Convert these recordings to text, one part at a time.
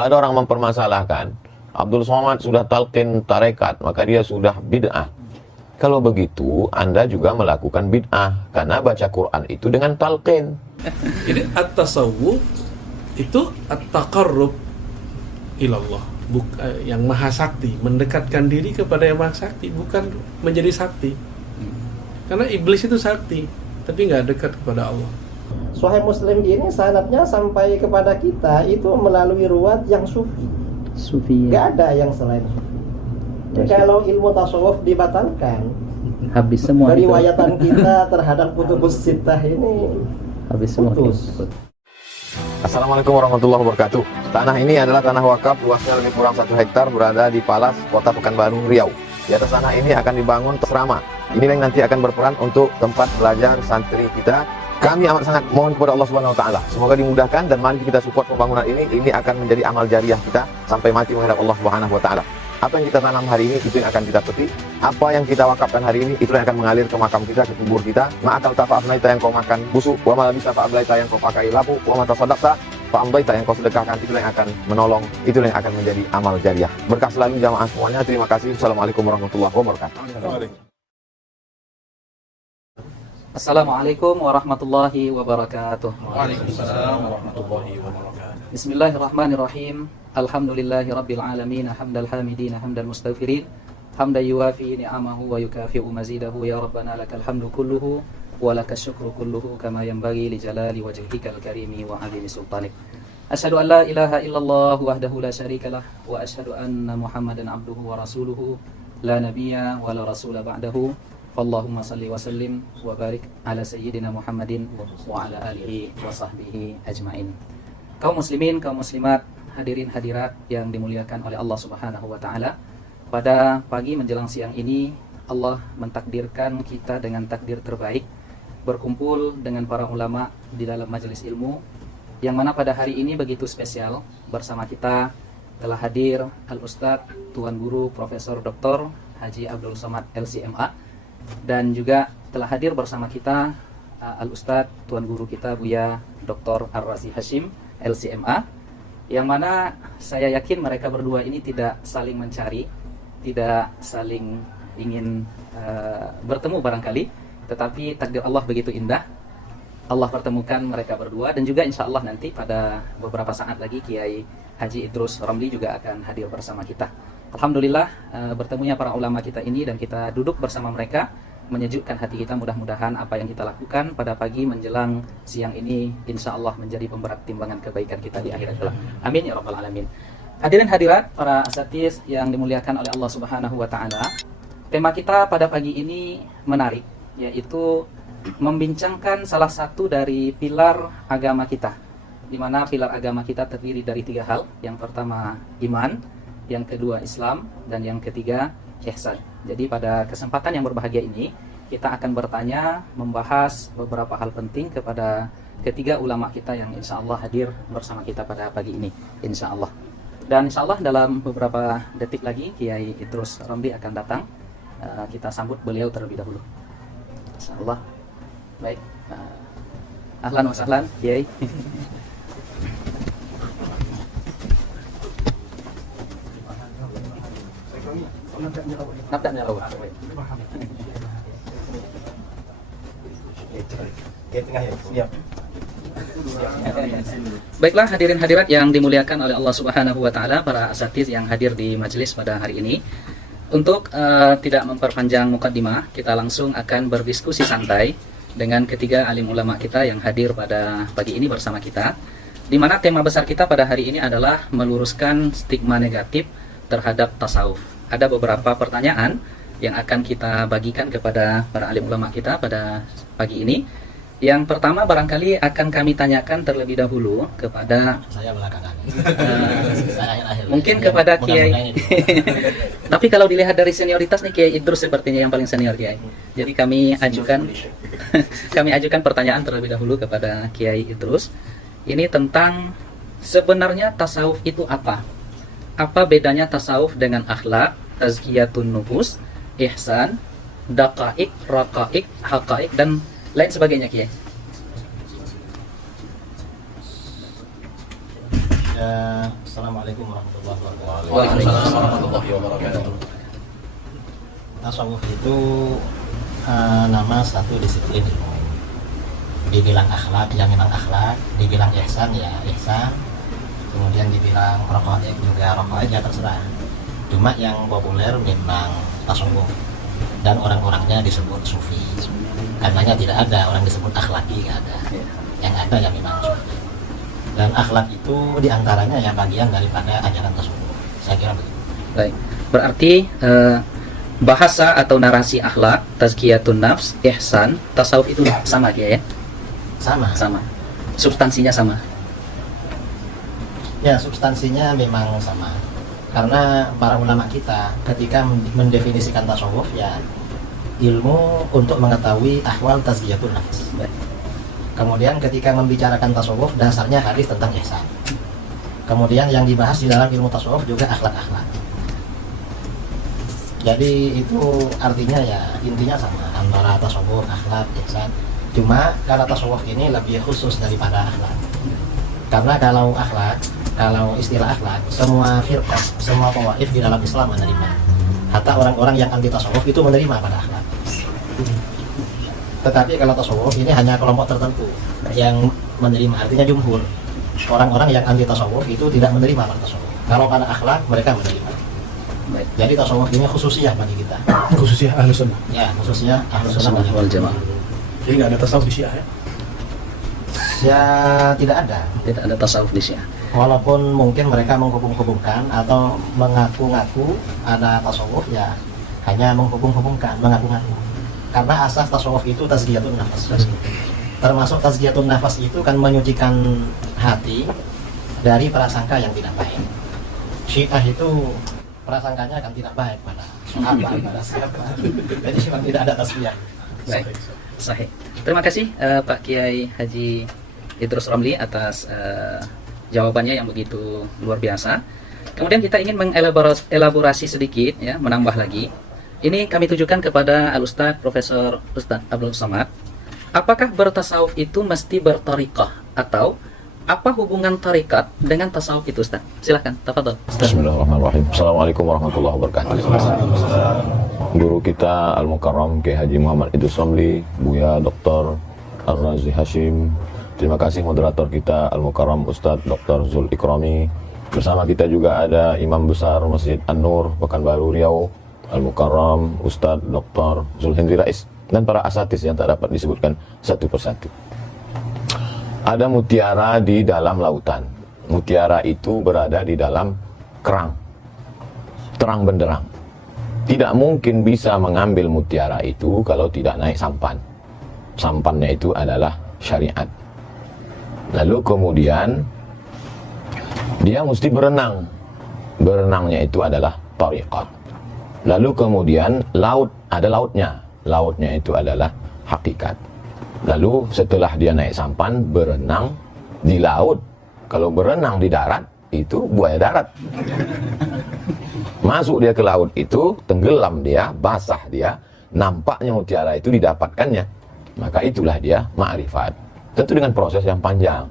Kalau ada orang mempermasalahkan Abdul Somad sudah talqin tarekat, maka dia sudah bid'ah. Kalau begitu, Anda juga melakukan bid'ah, karena baca Quran itu dengan talqin. Jadi at-tasawuf itu at-taqarrub ilallah, yang maha sakti, mendekatkan diri kepada yang maha sakti, bukan menjadi sakti. Karena iblis itu sakti, tapi nggak dekat kepada Allah. Sahih Muslim ini sanadnya sampai kepada kita itu melalui ruwat yang sufi. Gak ada yang selain sufi. Kalau ilmu tasawuf dibatalkan, habis semua riwayatan kita terhadap kutubus sittah ini habis semua. Assalamualaikum warahmatullahi wabarakatuh. Tanah ini adalah tanah wakaf, luasnya lebih kurang 1 hektar, berada di Palas, Kota Pekanbaru, Riau. Di atas tanah ini akan dibangun asrama. Ini yang nanti akan berperan untuk tempat belajar santri kita. Kami amat sangat mohon kepada Allah Subhanahu wa taala, semoga dimudahkan dan mari kita support pembangunan ini. Ini akan menjadi amal jariah kita sampai mati menghadap Allah Subhanahu wa taala. Apa yang kita tanam hari ini itu yang akan kita petik. Apa yang kita wakafkan hari ini itu yang akan mengalir ke makam kita, ke kubur kita. Ma'akal tafa'afnaita yang kau makan busuk, wa ma labisa fa'ablaita yang kau pakai lapu, wa ma tasaddaqta fa'amdaita yang kau sedekahkan, itu yang akan menolong, itu yang akan menjadi amal jariah. Berkah selalu jamaah semuanya. Terima kasih. Assalamualaikum warahmatullahi wabarakatuh. Assalamualaikum warahmatullahi wabarakatuh. Waalaikumsalam warahmatullahi wabarakatuh. Bismillahirrahmanirrahim. Alhamdulillahi rabbil alamin, hamdal hamidin, hamdal mustaghfirin, hamdan yuwafi ni'amahu wa yukafi'u mazidahu. Ya Rabbana lakal hamdu kulluhu wa lakas syukru kulluhu kama yanbaghi li jalali wajhikal karimi wa 'azimi sultanik. Asyhadu an la ilaha illallah wahdahu la syarikalah wa asyhadu anna Muhammadan abduhu wa rasuluhu la nabiyya wa la rasula ba'dahu. Fallahumma salli wa sallim wa barik ala sayyidina Muhammadin wa ala alihi wa sahbihi ajmain. Kaum muslimin, kaum muslimat, hadirin hadirat yang dimuliakan oleh Allah Subhanahu wa taala. Pada pagi menjelang siang ini Allah mentakdirkan kita dengan takdir terbaik berkumpul dengan para ulama di dalam majelis ilmu, yang mana pada hari ini begitu spesial. Bersama kita telah hadir Al-Ustadz Tuan Guru Profesor Dr. Haji Abdul Somad LCMA, dan juga telah hadir bersama kita Al-Ustadz Tuan Guru kita Buya Dr. Ar-Razi Hashim LCMA, yang mana saya yakin mereka berdua ini tidak saling mencari, tidak saling ingin bertemu barangkali, tetapi takdir Allah begitu indah, Allah pertemukan mereka berdua. Dan juga insya Allah nanti pada beberapa saat lagi Kiai Haji Idrus Ramli juga akan hadir bersama kita. Alhamdulillah bertemunya para ulama kita ini dan kita duduk bersama mereka menyejukkan hati kita. Mudah-mudahan apa yang kita lakukan pada pagi menjelang siang ini insya Allah menjadi pemberat timbangan kebaikan kita di akhirat kelak. Amin ya rabbal alamin. Hadirin hadirat para asatiz yang dimuliakan oleh Allah Subhanahu wa taala. Tema kita pada pagi ini menarik, yaitu membincangkan salah satu dari pilar agama kita, di mana pilar agama kita terdiri dari 3 hal. Yang pertama iman, yang kedua Islam, dan yang ketiga ihsan. Jadi pada kesempatan yang berbahagia ini kita akan bertanya, membahas beberapa hal penting kepada ketiga ulama kita yang insya Allah hadir bersama kita pada pagi ini, insya Allah. Dan insya Allah dalam beberapa detik lagi Kiai Idrus Ramli akan datang. Kita sambut beliau terlebih dahulu, insya Allah. Baik, ahlan wa sahlan Kiai. Nabda'nya awal. Baiklah hadirin hadirat yang dimuliakan oleh Allah Subhanahu wa taala, para asatiz yang hadir di majelis pada hari ini. Untuk tidak memperpanjang mukaddimah, kita langsung akan berdiskusi santai dengan ketiga alim ulama kita yang hadir pada pagi ini bersama kita, di mana tema besar kita pada hari ini adalah meluruskan stigma negatif terhadap tasawuf. Ada beberapa pertanyaan yang akan kita bagikan kepada para alim ulama kita pada pagi ini. Yang pertama barangkali akan kami tanyakan terlebih dahulu kepada saya belakangan. Mungkin kepada Kiai. Tapi kalau dilihat dari senioritas nih, Kiai Idrus sepertinya yang paling senior, Kiai. Jadi kami ajukan pertanyaan terlebih dahulu kepada Kiai Idrus. Ini tentang sebenarnya tasawuf itu apa? Apa bedanya tasawuf dengan akhlak, tazkiyatun nufus, ihsan, daqaik, raqaik, haqaik, dan lain sebagainya, Kiai? Assalamualaikum warahmatullahi wabarakatuh. Waalaikumsalam warahmatullahi wabarakatuh. Tasawuf itu nama satu disiplin ilmu. Dibilang akhlak ya memang akhlak, dibilang ihsan ya ihsan, kemudian dibilang raqaiq juga raqaiq, ya terserah. Cuma yang populer memang tasawuf, dan orang-orangnya disebut sufi. Karenanya tidak ada orang disebut akhlaki, nggak ada. Yang ada ya memang sufi. Dan akhlak itu diantaranya ya bagian daripada ajaran tasawuf. Saya kira begitu. Baik, berarti bahasa atau narasi akhlak, tazkiyatun nafs, ihsan, tasawuf itu sama ya? Sama. Sama. Substansinya sama. Ya, substansinya memang sama. Karena para ulama kita ketika mendefinisikan tasawuf ya ilmu untuk mengetahui ahwal tazkiyatun nafs. Baik. Kemudian ketika membicarakan tasawuf dasarnya hadis tentang ihsan. Kemudian yang dibahas di dalam ilmu tasawuf juga akhlak-akhlak. Jadi itu artinya ya intinya sama antara tasawuf, akhlak, ihsan. Cuma kalau tasawuf ini lebih khusus daripada akhlak. Karena kalau akhlak, kalau istilah akhlak, semua firqah, semua tawaif di dalam Islam menerima. Hatta orang-orang yang anti tasawuf itu menerima pada akhlak. Tetapi kalau tasawuf ini hanya kelompok tertentu yang menerima, artinya jumhur. Orang-orang yang anti tasawuf itu tidak menerima pada tasawuf. Kalau pada akhlak mereka menerima. Baik. Jadi tasawuf ini khususiyah bagi kita. Khususnya ahlu sunnah. Ya, khususnya ahlus sunnah Wal jamaah. Jadi nggak ada tasawuf di Syiah ya? Ya tidak ada. Tidak ada tasawuf di Syiah. Walaupun mungkin mereka menghubung-hubungkan atau mengaku-ngaku ada tasawuf, ya hanya menghubung-hubungkan, mengaku-ngaku. Karena asas tasawuf itu tazkiyatun nafas. Termasuk tazkiyatun nafas itu kan menyucikan hati dari prasangka yang tidak baik. Syiah itu prasangkanya kan tidak baik pada sahabat, pada siapa. Jadi memang tidak ada tasbiyah. Baik. Sahih. Terima kasih Pak Kiai Haji Idrus Ramli atas jawabannya yang begitu luar biasa. Kemudian kita ingin mengelaborasi sedikit ya, menambah lagi. Ini kami tujukan kepada Al-Ustaz Profesor Ustaz Abdul Somad. Apakah bertasawuf itu mesti bertariqah atau apa hubungan tarikat dengan tasawuf itu, Ustaz? Silakan, tafadhol. Bismillahirrahmanirrahim. Assalamualaikum warahmatullahi wabarakatuh. Guru kita Al-Mukarram Kiai Haji Muhammad Idrus Ramli, Buya Dr. Ar-Razi Hashim. Terima kasih moderator kita Al-Mukarram Ustadz Dr. Zul Ikrami. Bersama kita juga ada Imam Besar Masjid An-Nur Pekanbaru Riau, Al-Mukarram Ustadz Dr. Zulhindri Rais, dan para asatis yang tak dapat disebutkan satu persatu. Ada mutiara di dalam lautan. Mutiara itu berada di dalam kerang, terang benderang. Tidak mungkin bisa mengambil mutiara itu kalau tidak naik sampan. Sampannya itu adalah syariat. Lalu kemudian dia mesti berenang. Berenangnya itu adalah tariqat. Lalu kemudian laut, ada lautnya. Lautnya itu adalah hakikat. Lalu setelah dia naik sampan, berenang di laut. Kalau berenang di darat, itu buaya darat. Masuk dia ke laut itu, tenggelam dia, basah dia, nampaknya mutiara itu didapatkannya. Maka itulah dia ma'rifat. Tentu dengan proses yang panjang.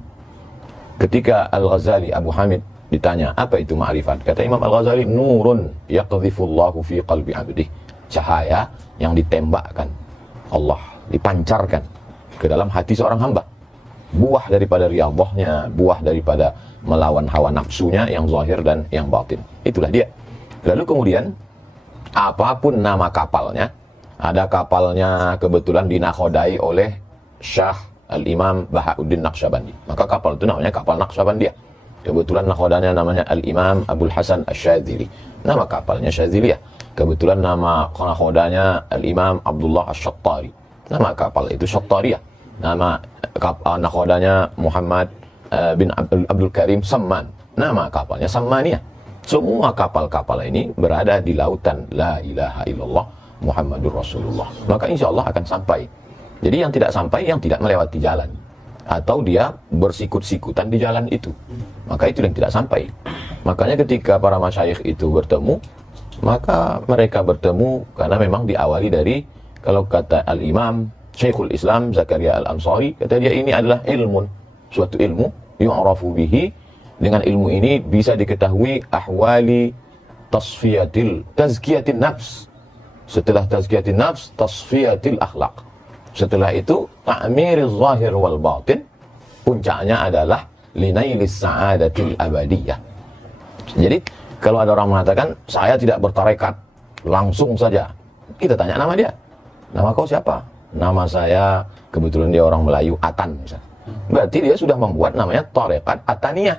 Ketika Al-Ghazali, Abu Hamid ditanya, apa itu ma'rifat? Kata Imam Al-Ghazali, nurun yaqdhifullahu fi qalbi abdih. Cahaya yang ditembakkan Allah, dipancarkan ke dalam hati seorang hamba. Buah daripada riyadhahnya, buah daripada melawan hawa nafsunya yang zahir dan yang batin. Itulah dia. Lalu kemudian, apapun nama kapalnya, ada kapalnya kebetulan dinakhodai oleh Syah Al-Imam Bahauddin Naqsyabandi. Maka kapal itu namanya kapal Naqsyabandiyah. Kebetulan nakhodanya namanya Al-Imam Abdul Hasan Asy-Syadzili. Nama kapalnya Syadziliyah. Kebetulan nama nakhodanya Al-Imam Abdullah Asy-Syattari. Nama kapal itu Syattariyah. Nama nakhodanya Muhammad bin Abdul Karim Samman. Nama kapalnya Sammaniyah. Semua kapal-kapal ini berada di lautan La ilaha illallah Muhammadur Rasulullah. Maka insya Allah akan sampai. Jadi yang tidak sampai, yang tidak melewati jalan. Atau dia bersikut-sikutan di jalan itu. Maka itu yang tidak sampai. Makanya ketika para masyayikh itu bertemu, maka mereka bertemu karena memang diawali dari, kalau kata Al-Imam Syekhul Islam Zakaria Al-Ansari, kata dia ini adalah ilmun. Suatu ilmu, yu'rafu bihi Dengan ilmu ini bisa diketahui ahwali tazkiyatin nafs. Setelah tazkiyatin nafs, tasfiyatil akhlaq. Setelah itu ta'miriz zahir wal batin. Puncaknya adalah linailis sa'adatil abadiyah. Jadi kalau ada orang mengatakan saya tidak bertarekat, langsung saja kita tanya nama dia. Nama kau siapa? Nama saya, kebetulan dia orang Melayu, Atan misalnya. Berarti dia sudah membuat namanya tarekat Ataniyah.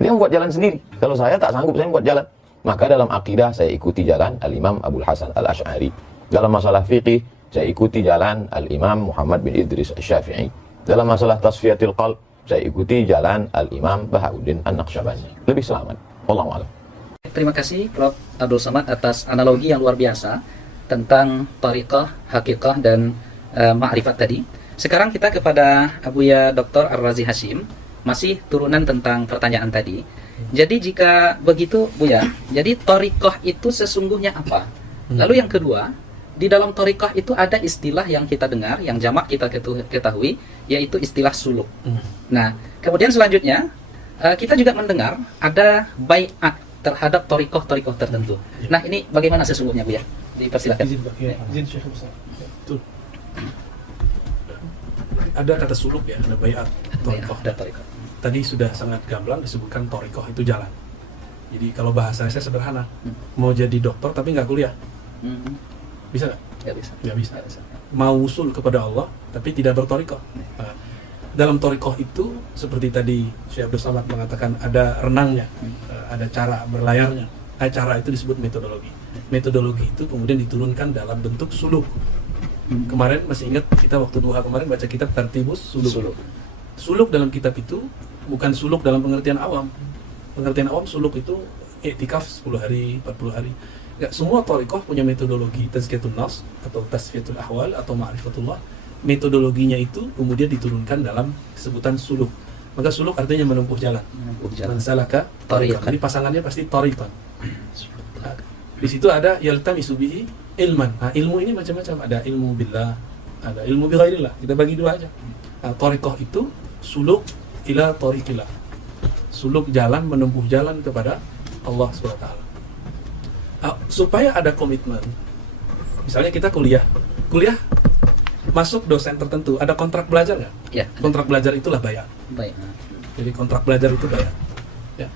Dia membuat jalan sendiri. Kalau saya tak sanggup, saya membuat jalan. Maka dalam akidah saya ikuti jalan Al-Imam Abul Hasan Al-Ash'ari. Dalam masalah fiqih saya ikuti jalan Al-Imam Muhammad bin Idris Asy-Syafi'i. Dalam masalah tasfiyatil qalb saya ikuti jalan Al-Imam Bahauddin An-Naqsyabandi. Lebih selamat. Wallahu a'lam. Terima kasih Prof. Abdul Somad atas analogi yang luar biasa tentang tariqah, hakikah, dan ma'rifat tadi. Sekarang kita kepada Abuya Dr. Ar-Razi Hashim, masih turunan tentang pertanyaan tadi. Jadi jika begitu Buya, jadi tariqah itu sesungguhnya apa? Lalu yang kedua, di dalam tariqah itu ada istilah yang kita dengar, yang jamak kita ketahui, yaitu istilah suluk. Nah, kemudian selanjutnya kita juga mendengar ada bai'at terhadap tariqah tertentu. Nah, ini bagaimana sesungguhnya Buya? Dipersilakan. Izin Syekh Musa. Betul. Ada kata suluk ya, ada bai'at, tariqah. Ada tariqah. Tadi sudah sangat gamblang disebutkan tariqah itu jalan. Jadi kalau bahasa saya sederhana, mau jadi dokter tapi nggak kuliah, bisa nggak? Nggak bisa. Nggak bisa. Mau usul kepada Allah tapi tidak bertariqah. Nah, dalam tariqah itu seperti tadi Syekh Abdul Somad mengatakan ada renangnya, ada cara berlayarnya. Cara itu disebut metodologi. Metodologi itu kemudian diturunkan dalam bentuk suluk. Kemarin masih ingat kita waktu duha kemarin baca kitab Tartibus Suluk. Suluk dalam kitab itu bukan suluk dalam pengertian awam. Pengertian awam suluk itu i'tikaf 10 hari, 40 hari. Enggak, semua thariqah punya metodologi tazkiyatun nafs atau tasfiyatul ahwal atau ma'rifatullah. Metodologinya itu kemudian diturunkan dalam sebutan suluk. Maka suluk artinya menempuh jalan. Man salaka tariqan. Jadi pasangannya pasti tariqan. Nah, di situ ada yaltamisu bihi ilman. Nah, ilmu ini macam-macam. Ada ilmu billah, ada ilmu bi ghairillah. Kita bagi dua aja. Nah, tariqah itu suluk ila tariqillah. Suluk jalan, menempuh jalan kepada Allah SWT. Nah, supaya ada komitmen. Misalnya kita kuliah masuk dosen tertentu, ada kontrak belajar nggak? Ya. Kontrak belajar itulah bayar. Baik. Jadi kontrak belajar itu bayar. Ya.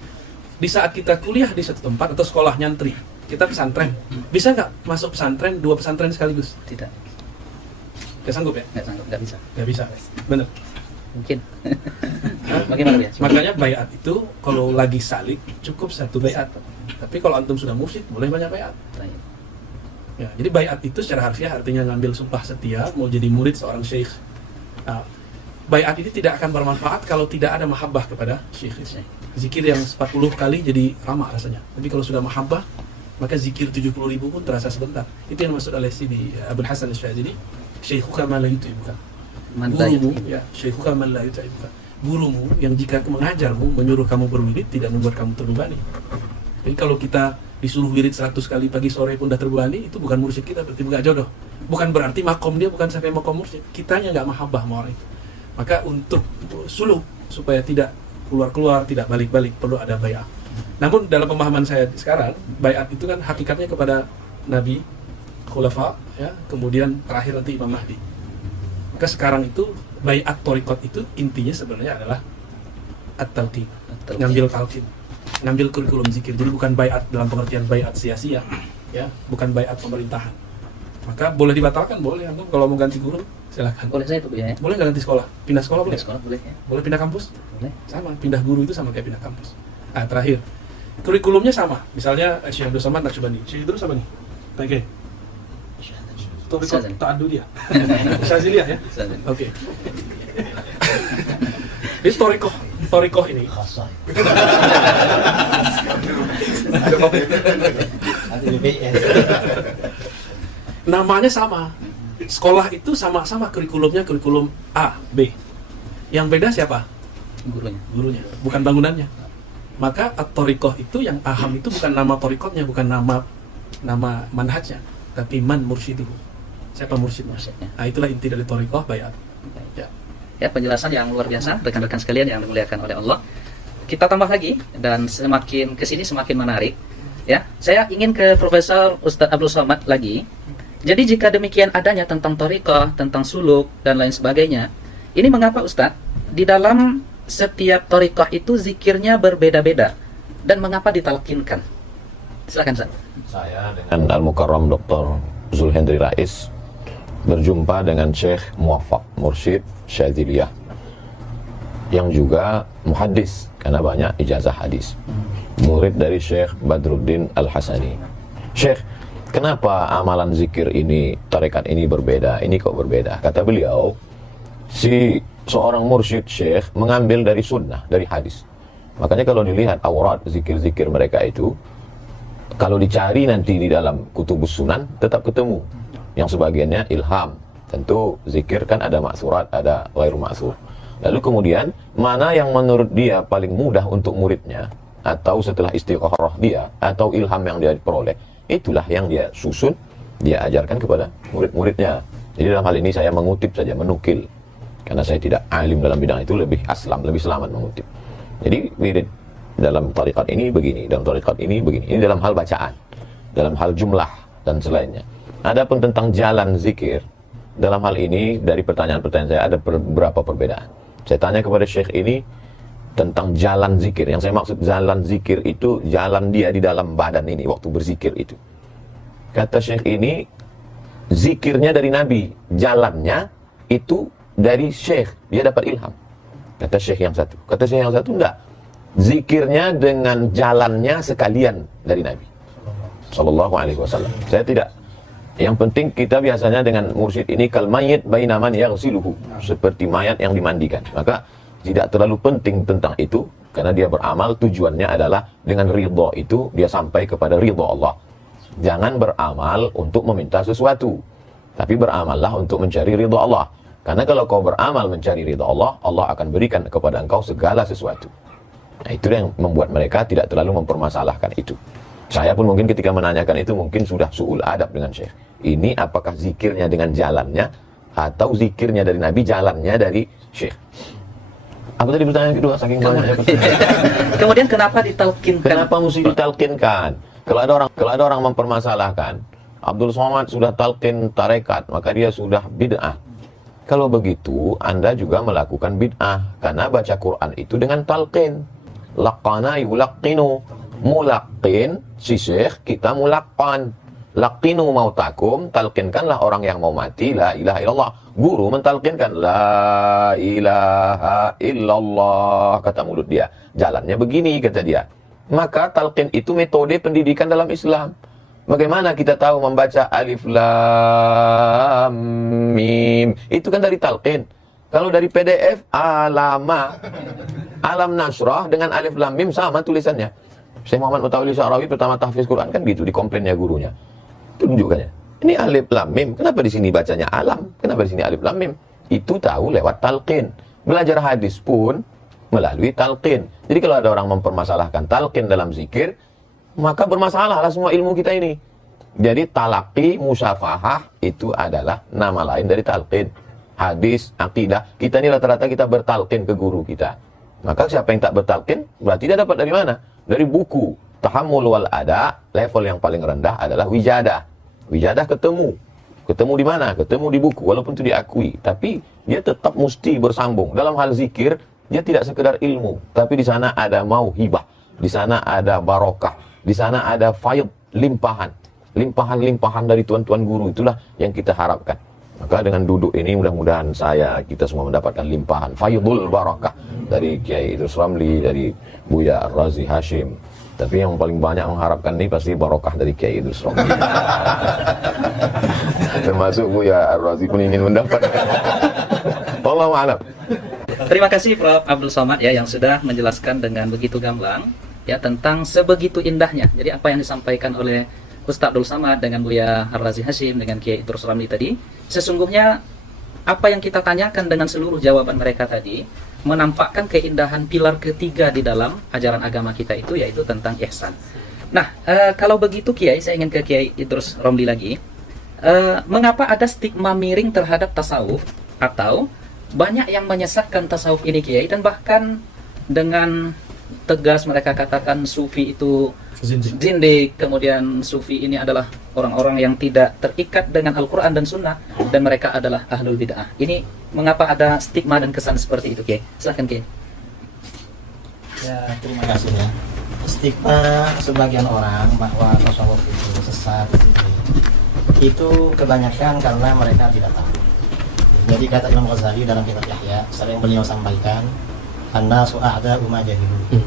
Di saat kita kuliah di satu tempat atau sekolah nyantri, kita pesantren, bisa nggak masuk pesantren, 2 pesantren sekaligus? Tidak. Nggak sanggup ya? Nggak sanggup, nggak bisa. Nggak bisa, bener. Mungkin. Bagaimana ya? Makanya bayat itu kalau lagi salik cukup 1 bayat. Tapi kalau antum sudah mursyid boleh banyak bayat. Baik. Ya, jadi bayat itu secara harfiah artinya ngambil sumpah setia mau jadi murid seorang syekh. Nah, bayat ini tidak akan bermanfaat kalau tidak ada mahabbah kepada syekh. Zikir yang 40 kali jadi ramah rasanya. Tapi kalau sudah mahabbah, maka zikir 70.000 pun terasa sebentar. Itu yang maksud oleh sini Abul Hasan Asy-Syadzili, syekhuka man la yut'ibuka. Gurumu, ya, syekhuka man la yut'ibuka. Gurumu yang jika mengajarmu, menyuruh kamu berwirid, tidak membuat kamu terbebani. Jadi kalau kita disuruh wirid 100 kali pagi sore pun dah terbebani, itu bukan mursyid kita, berarti nggak jodoh. Bukan berarti makom dia bukan sampai makom mursyid. Kitanya nggak mahabbah sama orang itu. Maka untuk suluk supaya tidak keluar-keluar, tidak balik-balik, perlu ada bayat. Namun dalam pemahaman saya sekarang, bayat itu kan hakikatnya kepada Nabi, khulafa, ya, kemudian terakhir nanti Imam Mahdi. Maka sekarang itu bayat thariqat itu intinya sebenarnya adalah at-talqin, ngambil talqin, ngambil kurikulum zikir. Jadi bukan bayat dalam pengertian bayat sia-sia, ya, bukan bayat pemerintahan. Maka boleh dibatalkan, boleh. Antum kalau mau ganti guru silakan. Boleh saya itu ya? Boleh nggak ganti sekolah? Pindah sekolah boleh? Sekolah boleh ya? Boleh pindah kampus? Boleh. Sama, pindah guru itu sama kayak pindah kampus. Nah, terakhir, kurikulumnya sama. Misalnya Syekh Abdul Somad Naqsyabandi. Syekh Idrus apa nih? Oke. Syazili. Ta'addu dia. Syazili ya? Syazili. Oke. Ini Torikoh ini. Namanya sama. Sekolah itu sama-sama kurikulumnya kurikulum A, B. Yang beda siapa? Gurunya, bukan bangunannya. Maka at-thariqah itu yang paham itu bukan nama thariqahnya, bukan nama manhajnya, tapi man mursyiduhu. Siapa mursyidnya? Nah, itulah inti dari thariqah bayat. Ya. Ya, penjelasan yang luar biasa rekan-rekan sekalian yang dimuliakan oleh Allah. kita tambah lagi dan semakin kesini semakin menarik. Ya, saya ingin ke Profesor Ustadz Abdul Somad lagi. Jadi jika demikian adanya tentang thariqah, tentang suluk dan lain sebagainya, ini mengapa Ustadz di dalam setiap thariqah itu zikirnya berbeda-beda dan mengapa ditalkinkan? Silakan Ustadz. Saya dengan Al-Mukarram Dr. Zulhendri Rais berjumpa dengan Syekh Muwaffaq Mursyid Syadziliyah yang juga muhaddis karena banyak ijazah hadis, murid dari Syekh Badruddin Al-Hasani. Syekh, kenapa amalan zikir ini, tarekat ini berbeda? Ini kok berbeda? Kata beliau, si seorang mursyid Syekh mengambil dari sunnah, dari hadis. Makanya kalau dilihat aurat zikir-zikir mereka itu, kalau dicari nanti di dalam kutubus sunan tetap ketemu. Yang sebagiannya ilham. Tentu zikir kan ada maksurat, ada ghairu maksur. Lalu kemudian mana yang menurut dia paling mudah untuk muridnya, atau setelah istikharah dia, atau ilham yang dia peroleh, itulah yang dia susun, dia ajarkan kepada murid-muridnya. Jadi dalam hal ini saya mengutip saja, menukil, karena saya tidak alim dalam bidang itu, lebih aslam, lebih selamat mengutip. Jadi wirid dalam tarikat ini begini, dalam tarikat ini begini. Ini dalam hal bacaan, dalam hal jumlah dan selainnya. Adapun tentang jalan zikir, dalam hal ini dari pertanyaan-pertanyaan saya ada beberapa perbedaan. Saya tanya kepada Syekh ini tentang jalan zikir. Yang saya maksud jalan zikir itu jalan dia di dalam badan ini waktu berzikir itu. Kata Syekh ini, zikirnya dari Nabi, jalannya itu dari Syekh, dia dapat ilham. Kata Syekh yang satu. Kata Syekh yang satu enggak. Zikirnya dengan jalannya sekalian dari Nabi Sallallahu Alaihi Wasallam. Saya tidak. Yang penting kita biasanya dengan mursyid ini kal mayyit baina man yaghsiluhu, seperti mayat yang dimandikan. Maka tidak terlalu penting tentang itu karena dia beramal tujuannya adalah dengan ridha itu dia sampai kepada ridha Allah. Jangan beramal untuk meminta sesuatu, tapi beramallah untuk mencari ridha Allah. Karena kalau kau beramal mencari ridha Allah, Allah akan berikan kepada engkau segala sesuatu. Nah, itu yang membuat mereka tidak terlalu mempermasalahkan itu. Saya pun mungkin ketika menanyakan itu mungkin sudah su'ul adab dengan Syekh. Ini apakah zikirnya dengan jalannya atau zikirnya dari Nabi, jalannya dari Syekh? Apa tadi pertanyaan kedua? Saking banyaknya pertanyaan. Kemudian kenapa ditalkinkan? Kenapa mesti ditalkinkan? Kalau ada orang mempermasalahkan, Abdul Somad sudah talqin tarekat, maka dia sudah bid'ah. Kalau begitu, Anda juga melakukan bid'ah karena baca Quran itu dengan talqin. Laqana yulaqqinu. Mulaqqin, si Syekh, kita mulaqqan. Laqinu mautakum, talqinkanlah orang yang mau mati la ilaha illallah. Guru mentalqinkan la ilaha illallah, kata mulut dia. Jalannya begini, kata dia. Maka talqin itu metode pendidikan dalam Islam. Bagaimana kita tahu membaca alif lam mim? Itu kan dari talqin. Kalau dari PDF alama, alam nasrah dengan alif lam mim sama tulisannya. Syekh Muhammad Mutawalli Sya'rawi pertama tahfiz Quran kan gitu, dikomplainnya gurunya. Tunjukkannya. Ini alif lam mim. Kenapa di sini bacanya alam? Kenapa di sini alif lam mim? Itu tahu lewat talqin. Belajar hadis pun melalui talqin. Jadi kalau ada orang mempermasalahkan talqin dalam zikir, maka bermasalahlah semua ilmu kita ini. Jadi talaqi, musyafahah itu adalah nama lain dari talqin. Hadis, akidah, kita ini rata-rata kita bertalqin ke guru kita. Maka siapa yang tak bertalqin berarti dia dapat dari mana? Dari buku. Tahammul wal ada, level yang paling rendah adalah wijadah. Wijadah ketemu. Ketemu di mana? Ketemu di buku, walaupun itu diakui. Tapi dia tetap mesti bersambung. Dalam hal zikir, dia tidak sekedar ilmu. Tapi di sana ada mauhibah. Di sana ada barokah. Di sana ada faid, limpahan. Limpahan-limpahan dari tuan-tuan guru. Itulah yang kita harapkan. Maka dengan duduk ini mudah-mudahan kita semua mendapatkan limpahan faidul barakah dari Kiai Idrus Ramli, dari Buya Ar-Razi Hashim. Tapi yang paling banyak mengharapkan ini pasti barokah dari Kiai Idrus Ramli. Termasuk Buya Ar-Razi pun ingin mendapatkan. Wallahu a'lam. Terima kasih Prof. Abdul Somad ya yang sudah menjelaskan dengan begitu gamblang ya tentang sebegitu indahnya. Jadi apa yang disampaikan oleh Ustaz Abdul Somad dengan Buya Ar-Razi Hashim dengan Kiai Idrus Ramli tadi, sesungguhnya apa yang kita tanyakan dengan seluruh jawaban mereka tadi menampakkan keindahan pilar ketiga di dalam ajaran agama kita itu, yaitu tentang ihsan. Nah, kalau begitu Kiai, saya ingin ke Kiai Idrus Ramli lagi. Mengapa ada stigma miring terhadap tasawuf, atau banyak yang menyesatkan tasawuf ini Kiai, dan bahkan dengan tegas mereka katakan sufi itu Zindik. zindik, kemudian sufi ini adalah orang-orang yang tidak terikat dengan Al-Quran dan Sunnah, dan mereka adalah ahlul bid'ah. Ini mengapa ada stigma dan kesan seperti itu, Kiai? Silahkan, Kiai. Ya, terima kasih ya. Stigma sebagian orang bahwa tasawuf itu sesat itu kebanyakan karena mereka tidak tahu. Jadi kata Imam Ghazali dalam kitab Yahya, sering beliau sampaikan, an-nasu a'da'u ma jahilu.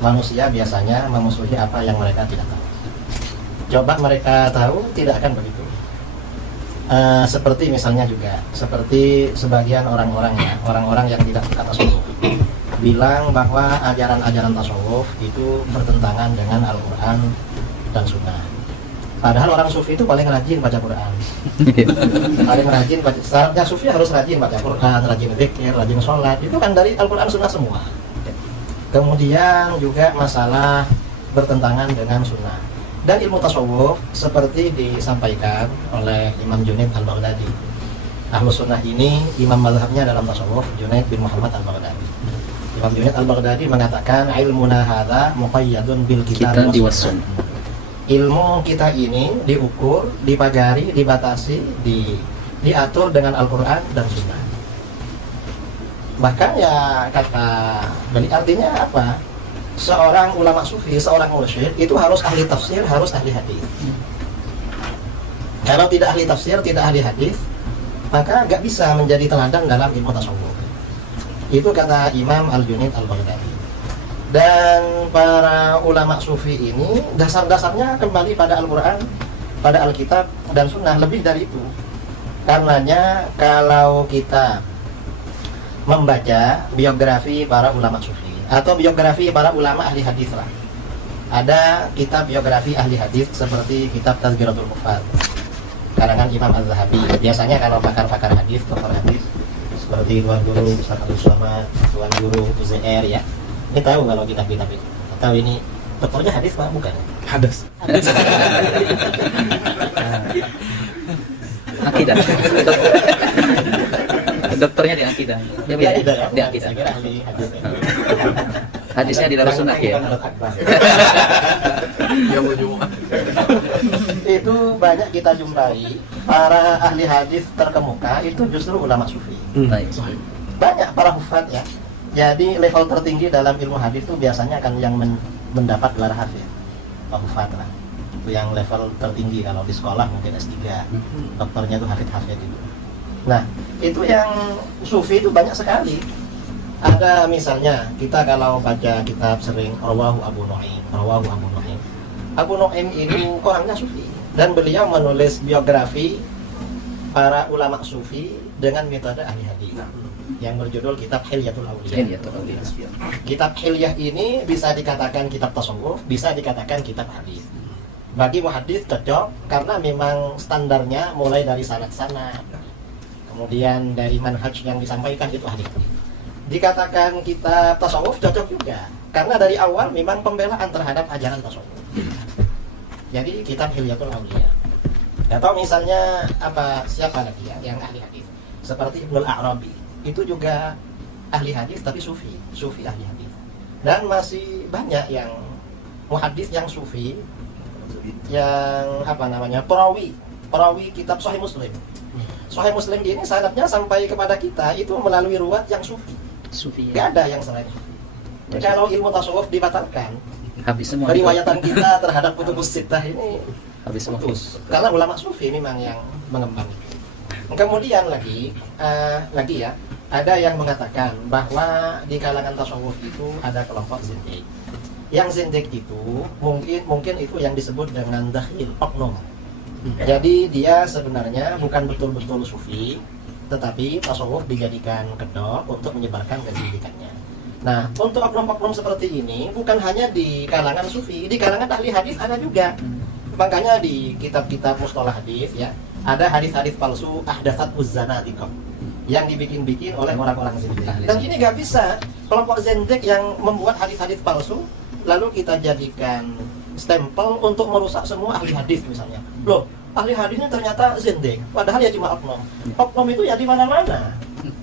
Manusia biasanya memusuhi apa yang mereka tidak tahu. Coba mereka tahu, tidak akan begitu. Seperti misalnya juga, seperti sebagian orang-orang yang tidak suka tasawuf, bilang bahwa ajaran-ajaran tasawuf itu bertentangan dengan Al-Quran dan Sunnah. Padahal orang sufi itu paling rajin baca Quran. Paling rajin baca. Syaratnya sufi harus rajin baca Quran, rajin zikir, rajin sholat. Itu kan dari Al-Quran Sunnah semua. Kemudian juga masalah bertentangan dengan Sunnah. Dan ilmu tasawuf seperti disampaikan oleh Imam Junaid al-Baghdadi. Ahlus Sunnah ini imam mazhabnya dalam tasawuf Junaid bin Muhammad al-Baghdadi. Imam Junaid al-Baghdadi mengatakan ilmuna hadza muqayyadun bil kitab was sunnah. Ilmu kita ini diukur, dipagari, dibatasi, diatur dengan Al-Quran dan Sunnah. Bahkan ya kata beli artinya apa? Seorang ulama sufi, seorang mursyid itu harus ahli tafsir, harus ahli hadis. Kalau tidak ahli tafsir, tidak ahli hadis, maka nggak bisa menjadi teladan dalam ilmu tasawuf. Itu kata Imam Al-Junaid al-Baghdadi. Dan para ulama sufi ini dasar-dasarnya kembali pada Al-Quran, pada Alkitab dan Sunnah, lebih dari itu. Karenanya kalau kita membaca biografi para ulama sufi atau biografi para ulama ahli hadis lah, ada kitab biografi ahli hadis seperti kitab Tazkiratul Huffaz karangan Imam Az-Zahabi. Biasanya kalau pakar-pakar hadis, dokter hadis seperti Tuan Guru Ustaz Abdul Somad, Tuan Guru UZR ya, ini tahu kalau kitab-kitab itu. Tahu ini dokternya hadis Pak? Bukan. Hadas. Akidah. Dokternya di akidah. Ya, Dia ya? tidak ya? Di akidah. Saya kira ahli hadis. Hadisnya di Darus Sunnah, ya. Yang berjumpa. Itu banyak kita jumpai para ahli hadis terkemuka itu justru ulama sufi. Baik. Banyak para hufat ya. Jadi level tertinggi dalam ilmu hadis itu biasanya akan yang mendapat gelar hafid, hufat lah. Itu yang level tertinggi. Kalau di sekolah mungkin S3, dokternya itu hafid itu. Nah, itu yang sufi itu banyak sekali. Ada misalnya kita kalau baca kitab sering Rawahu Abu Nu'aim. Abu Nu'aim itu orangnya sufi dan beliau menulis biografi para ulama sufi dengan metode ahli hadis yang berjudul kitab Hilyatul Auliya. Kitab Hilyah ini bisa dikatakan kitab tasawuf, bisa dikatakan kitab hadis. Bagi muhaddits cocok karena memang standarnya mulai dari sanad-sanad, kemudian dari manhaj yang disampaikan itu ahli hadis. Dikatakan kitab tasawuf cocok juga karena dari awal memang pembelaan terhadap ajaran tasawuf. Jadi kitab Hilyatul Auliya. Atau misalnya siapa lagi ya yang ahli hadis? Seperti Ibnul Arabi. Itu juga ahli hadis tapi sufi ahli hadis. Dan masih banyak yang muhaddits yang sufi yang perawi kitab Sahih Muslim. Sahih Muslim ini sanadnya sampai kepada kita itu melalui ruwat yang sufi. Gak ada yang selain. Kalau ilmu tasawuf dibatalkan, Habis semua. periwayatan kita terhadap kutubus sittah ini Habis semua. putus. Karena ulama sufi memang yang mengembang itu. Kemudian lagi ya, ada yang mengatakan bahwa di kalangan tasawuf itu ada kelompok zindik. Yang zindik itu mungkin itu yang disebut dengan dakhil, oknum. Jadi dia sebenarnya bukan betul-betul sufi, tetapi tasawuf dijadikan kedok untuk menyebarkan kezindikannya. Nah, untuk oknum-oknum seperti ini bukan hanya di kalangan sufi, di kalangan ahli hadis ada juga. Makanya di kitab-kitab mustalah hadis ya, ada hadis-hadis palsu ahdatsat uzzanadiqah yang dibikin-bikin oleh orang-orang zindik. Dan ini nggak bisa kelompok zindik yang membuat hadis-hadis palsu lalu kita jadikan stempel untuk merusak semua ahli hadis misalnya. Loh, ahli hadisnya ternyata zindik, padahal ya cuma oknum. Oknum itu ya di mana-mana.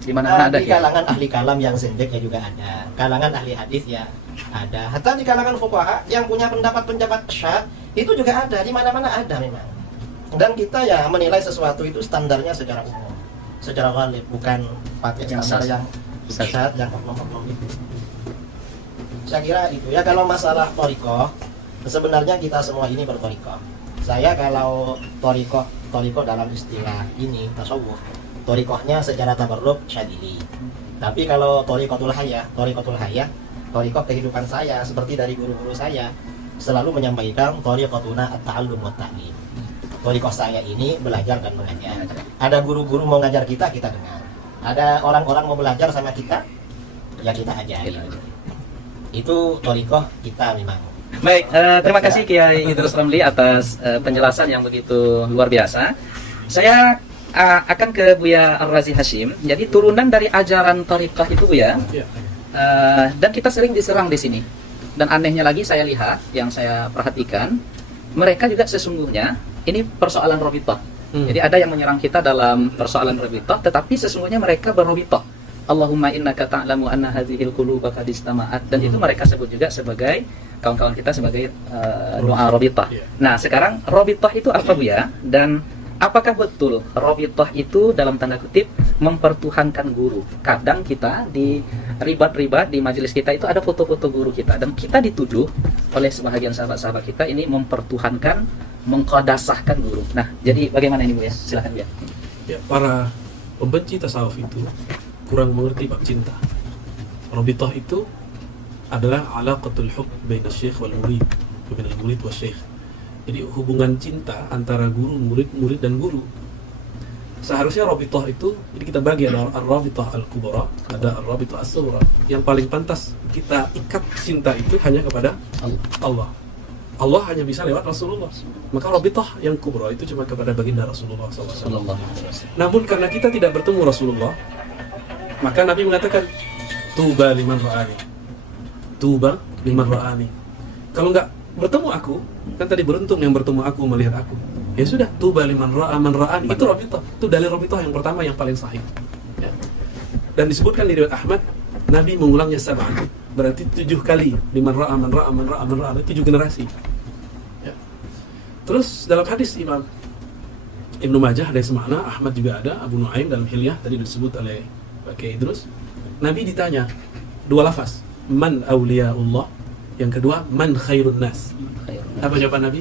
Di mana-mana ada Di ya. kalangan ahli kalam yang zindik ya juga ada. Kalangan ahli hadis ya ada. Hatta di kalangan fuqaha yang punya pendapat-pendapat syad itu juga ada, di mana-mana ada memang. Dan kita ya menilai sesuatu itu standarnya secara umum, secara ghalib, bukan pakai standar yang syad, yang oknum-oknum itu. Saya kira itu ya. Kalau masalah thariqah, sebenarnya kita semua ini berthariqah. Saya kalau thariqah dalam istilah ini tasawuf, thariqahnya secara tabarruk syadili. Tapi kalau thariqatul hayah, thariqah kehidupan saya seperti dari guru-guru saya selalu menyampaikan thariqatuna at-ta'allum wa ta'lim. Thariqah saya ini belajar dan mengajar. Ada guru-guru mau ngajar kita dengar. Ada orang-orang mau belajar sama kita, ya kita ajari. Itu thariqah kita memang. Baik, terima kasih Kiai Idrus Ramli atas penjelasan yang begitu luar biasa. Saya akan ke Buya Ar-Razi Hashim. Jadi turunan dari ajaran thariqah itu Buya. Ya. Dan kita sering diserang di sini. Dan anehnya lagi saya lihat, yang saya perhatikan, mereka juga sesungguhnya ini persoalan robitoh. Jadi ada yang menyerang kita dalam persoalan robitoh, tetapi sesungguhnya mereka berrobitoh. Allahumma innaka ta'lamu anna hadhil quluba qad istama'at, dan itu mereka sebut juga sebagai kawan-kawan kita sebagai doa robitoh. Nah, sekarang robitoh itu apa Buya? Dan apakah betul robitoh itu dalam tanda kutip mempertuhankan guru? Kadang kita di ribat-ribat di majelis kita itu ada foto-foto guru kita, dan kita dituduh oleh sebahagian sahabat-sahabat kita ini mempertuhankan, mengqadasahkan guru. Nah, jadi bagaimana ini Buya? Silakan Buya. Ya, para pembenci tasawuf itu kurang mengerti bab cinta. Robitoh itu adalah alaqatul hub baina syekh wal murid, baina murid wa syekh. Jadi hubungan cinta antara guru, murid dan guru. Seharusnya rabithah itu, jadi kita bagi ada ar-rabithah al-kubra, ada ar-rabithah as-sughra. Yang paling pantas kita ikat cinta itu hanya kepada Allah. Allah hanya bisa lewat Rasulullah. Maka rabithah yang kubra itu cuma kepada baginda Rasulullah SAW. Namun karena kita tidak bertemu Rasulullah, maka Nabi mengatakan tuba liman ra'ani. Tuba liman ra'ani. Kalau enggak bertemu aku, kan tadi beruntung yang bertemu aku melihat aku. Ya sudah, tuba liman ra'a man ra'ani. Itu rabithah. Itu dalil rabithah yang pertama yang paling sahih. Ya. Dan disebutkan di riwayat Ahmad, Nabi mengulangnya 7. Berarti 7 kali. Liman ra'a man ra'a man ra'a man ra'a, 7 generasi. Ya. Terus dalam hadis Imam Ibnu Majah ada semakna, Ahmad juga ada, Abu Nuaim dalam Hilyah tadi disebut oleh Pak Kiai Idrus. Nabi ditanya 2 lafaz, man awliyaullah, yang kedua man khairun nas. Apa jawaban Nabi?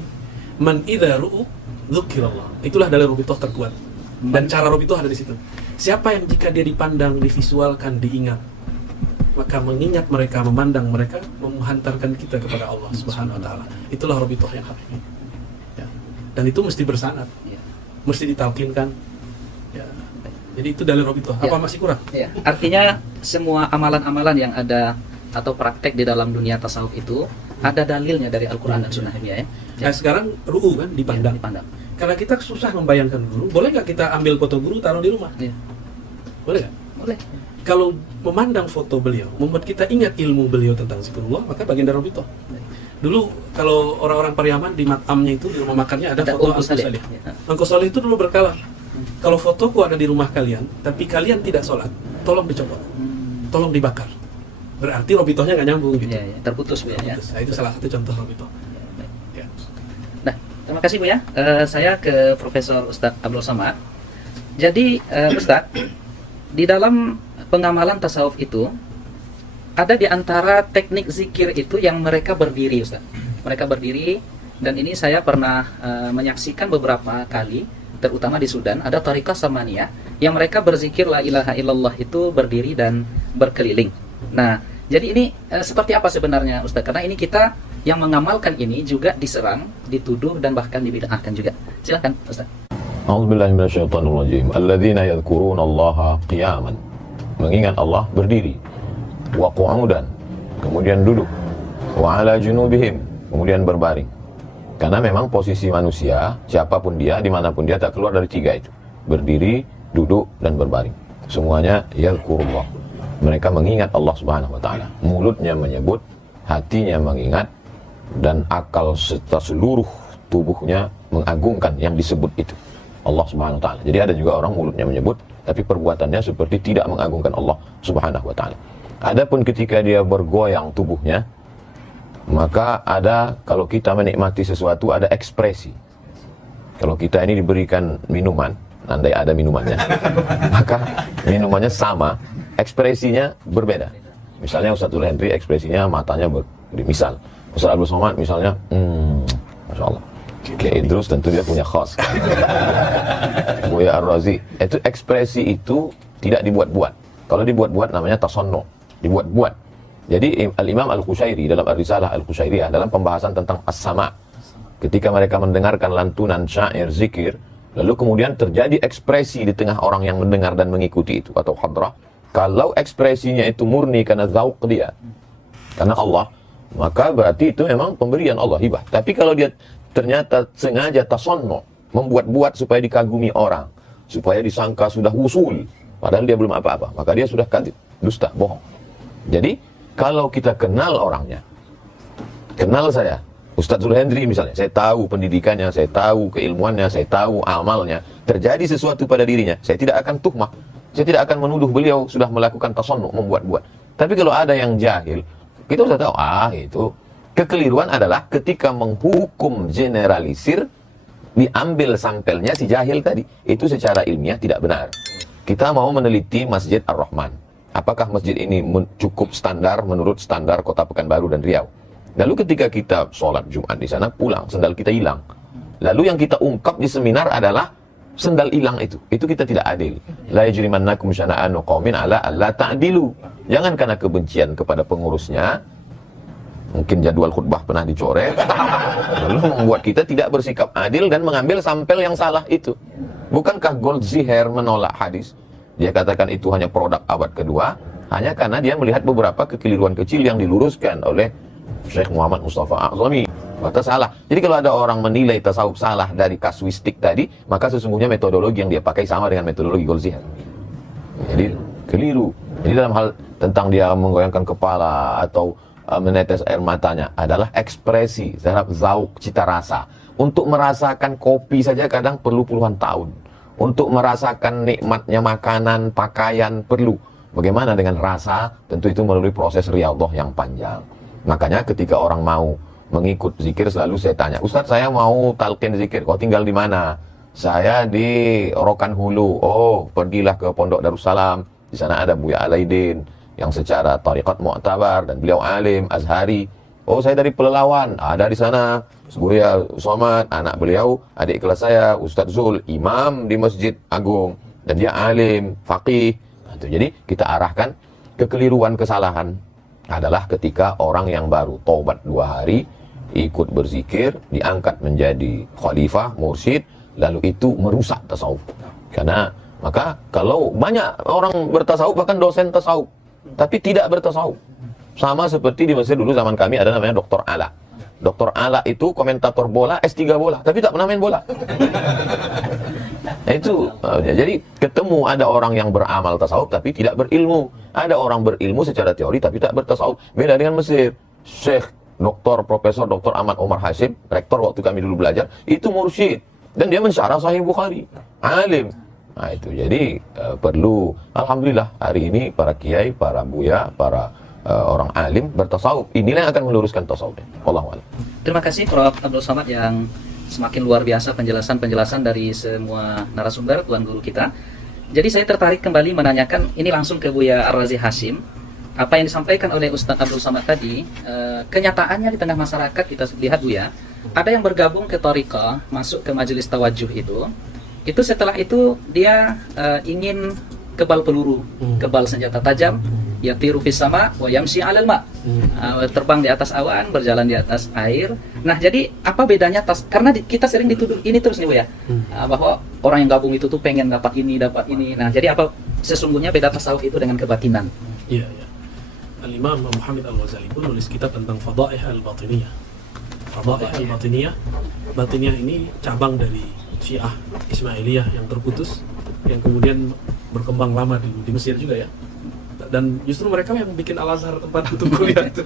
Man idza ru'u dzukirallah. Itulah dalil rabithah terkuat. Dan cara rabithah ada di situ. Siapa yang jika dia dipandang, divisualkan, diingat, maka mengingat mereka, memandang mereka, menghantarkan kita kepada Allah Subhanahu wa taala. Itulah rabithah yang hakiki. Ya. Dan itu mesti bersanad. Mesti ditalkinkan. Ya. Jadi itu dalil rabithah. Apa masih kurang? Ya. Artinya semua amalan-amalan yang ada atau praktek di dalam dunia tasawuf itu ada dalilnya dari Al-Quran dan Sunnah ya. Nah sekarang ru'u kan dipandang. Dipandang. Karena kita susah membayangkan guru, boleh nggak kita ambil foto guru taruh di rumah? Ya. Boleh nggak? Boleh. Kalau memandang foto beliau membuat kita ingat ilmu beliau tentang zikrullah, maka baginda rabithah. Dulu kalau orang-orang Pariaman di matamnya itu di rumah makannya ada foto Angku Salih. Angku Salih itu dulu berkala, kalau fotoku ada di rumah kalian, tapi kalian tidak sholat, tolong dicopot, tolong dibakar. Berarti rabithahnya nggak nyambung gitu. Ya, terputus Bu ya. Nah, itu salah satu contoh rabithah. Ya. Nah, terima kasih Bu ya. Saya ke Profesor Ustadz Abdul Samad. Jadi Ustadz, di dalam pengamalan tasawuf itu ada di antara teknik zikir itu yang mereka berdiri Ustadz. Mereka berdiri, dan ini saya pernah menyaksikan beberapa kali, terutama di Sudan, ada Thariqah Samaniyah yang mereka berzikir la ilaha illallah itu berdiri dan berkeliling. Nah, jadi ini seperti apa sebenarnya Ustaz? Karena ini kita yang mengamalkan ini juga diserang, dituduh, dan bahkan dibid'ahkan juga. Silakan Ustaz. A'udzubillahi minasyaitonirrajim. Alladzina yadhkuruna Allaha qiyaman. Mengingat Allah berdiri. Wa qu'udan. Kemudian duduk. Wa 'ala junubihim. Kemudian berbaring. Karena memang posisi manusia, siapapun dia, dimanapun dia, tak keluar dari 3 itu. Berdiri, duduk, dan berbaring. Semuanya yadhkurullah. Mereka mengingat Allah Subhanahu wa taala. Mulutnya menyebut, hatinya mengingat, dan akal serta seluruh tubuhnya mengagungkan yang disebut itu, Allah Subhanahu wa taala. Jadi ada juga orang mulutnya menyebut tapi perbuatannya seperti tidak mengagungkan Allah Subhanahu wa taala. Adapun ketika dia bergoyang tubuhnya, Maka ada, kalau kita menikmati sesuatu ada ekspresi. Kalau kita ini diberikan minuman, andai ada minumannya, maka minumannya sama, ekspresinya berbeda. Misalnya Ustadzul Hendri ekspresinya matanya misal Ustadz Abdul Somad misalnya, Masya Allah. Oke, Idrus tentu dia punya khas. Buya Ar-Razi, itu ekspresi itu tidak dibuat-buat. Kalau dibuat-buat namanya tasonno, dibuat-buat. Jadi Al-Imam Al-Qushairi dalam Ar-Risalah Al-Qushairiyah dalam pembahasan tentang as-sama, ketika mereka mendengarkan lantunan syair zikir, lalu kemudian terjadi ekspresi di tengah orang yang mendengar dan mengikuti itu atau hadrah. Kalau ekspresinya itu murni karena zauq dia, karena Allah, maka berarti itu memang pemberian Allah, hibah. Tapi kalau dia ternyata sengaja tasonno, membuat-buat supaya dikagumi orang, supaya disangka sudah wusul, padahal dia belum apa-apa, maka dia sudah kadhib, dusta, bohong. Jadi kalau kita kenal orangnya, kenal saya Ustadz Zulhendri misalnya, saya tahu pendidikannya, saya tahu keilmuannya, saya tahu amalnya, terjadi sesuatu pada dirinya, saya tidak akan tuhmah, saya tidak akan menuduh beliau sudah melakukan tasonnu, membuat-buat. Tapi kalau ada yang jahil, kita sudah tahu, itu kekeliruan adalah ketika menghukum generalisir, diambil sampelnya si jahil tadi, itu secara ilmiah tidak benar. Kita mau meneliti Masjid Ar-Rahman, apakah masjid ini cukup standar menurut standar Kota Pekanbaru dan Riau? Lalu ketika kita sholat Jumat di sana, pulang, sendal kita hilang. Lalu yang kita ungkap di seminar adalah sendal hilang itu kita tidak adil. La yajrimannakum syana'anu qaumin ala alla ta'dilu. Jangan karena kebencian kepada pengurusnya, mungkin jadwal khutbah pernah dicoret, lalu membuat kita tidak bersikap adil dan mengambil sampel yang salah itu. Bukankah Goldziher menolak hadis? Dia katakan itu hanya produk abad kedua, hanya karena dia melihat beberapa kekeliruan kecil yang diluruskan oleh Syekh Muhammad Mustafa A'zami. Maka salah. Jadi kalau ada orang menilai tasawuf salah dari kasuistik tadi, maka sesungguhnya metodologi yang dia pakai sama dengan metodologi Goldziher. Jadi keliru. Jadi dalam hal tentang dia menggoyangkan kepala atau menetes air matanya adalah ekspresi terhadap zauk, cita rasa. Untuk merasakan kopi saja kadang perlu puluhan tahun. Untuk merasakan nikmatnya makanan, pakaian perlu. Bagaimana dengan rasa? Tentu itu melalui proses riyadhah yang panjang. Makanya ketika orang mau mengikut zikir selalu saya tanya, Ustadz saya mau talqin zikir, kau tinggal di mana? Saya di Rokan Hulu. Oh, pergilah ke Pondok Darussalam. Di sana ada Buya Alaidin yang secara tariqat mu'tabar dan beliau alim Azhari. Oh, saya dari Pelelawan, ada di sana Buya Somad, anak beliau, adik kelas saya Ustadz Zul, imam di Masjid Agung dan dia alim, faqih. Jadi kita arahkan kekeliruan, kesalahan adalah ketika orang yang baru taubat 2 hari, ikut berzikir, diangkat menjadi khalifah, mursyid, lalu itu merusak tasawuf. Karena maka kalau banyak orang bertasawuf, bahkan dosen tasawuf, tapi tidak bertasawuf. Sama seperti di Mesir dulu zaman kami ada namanya Dr. Ala. Dr. Ala itu komentator bola, S3 bola, tapi tak pernah main bola. Itu jadi ketemu ada orang yang beramal tasawuf tapi tidak berilmu, ada orang berilmu secara teori tapi tak bertasawuf. Beda dengan Mesir. Syekh Dr. Profesor Dr. Ahmad Omar Hashim, rektor waktu kami dulu belajar, itu mursyid dan dia mensyarah Sahih Bukhari, alim. Nah itu jadi perlu, alhamdulillah hari ini para kiai, para buya, para orang alim bertasawuf. Inilah yang akan meluruskan tasawuf. Wallahu a'lam. Terima kasih Prof. Abdul Somad yang semakin luar biasa penjelasan-penjelasan dari semua narasumber, tuan guru kita. Jadi saya tertarik kembali menanyakan, ini langsung ke Buya Ar-Razi Hashim. Apa yang disampaikan oleh Ustadz Abdul Somad tadi, kenyataannya di tengah masyarakat kita lihat Buya, ada yang bergabung ke Thariqah, masuk ke majelis tawajuh itu setelah itu dia ingin kebal peluru, kebal senjata tajam, yatiru fis sama wa yamshi 'alal ma. Terbang di atas awan, berjalan di atas air. Nah, jadi apa bedanya karena kita sering dituduh ini terus nih Bu ya. Bahwa orang yang gabung itu tuh pengen dapat ini, dapat ini. Nah, jadi apa sesungguhnya beda tasawuf itu dengan kebatinan? Iya, iya. Al-Imam Muhammad Al-Ghazali pun nulis kitab tentang Fadaih Al-Batiniyah. Fadaih Al-Batiniyah. Batiniyah ini cabang dari Syiah Ismailiyah yang terputus, yang kemudian berkembang lama di Mesir juga ya. Dan justru mereka yang bikin Al-Azhar tempat untuk kuliah itu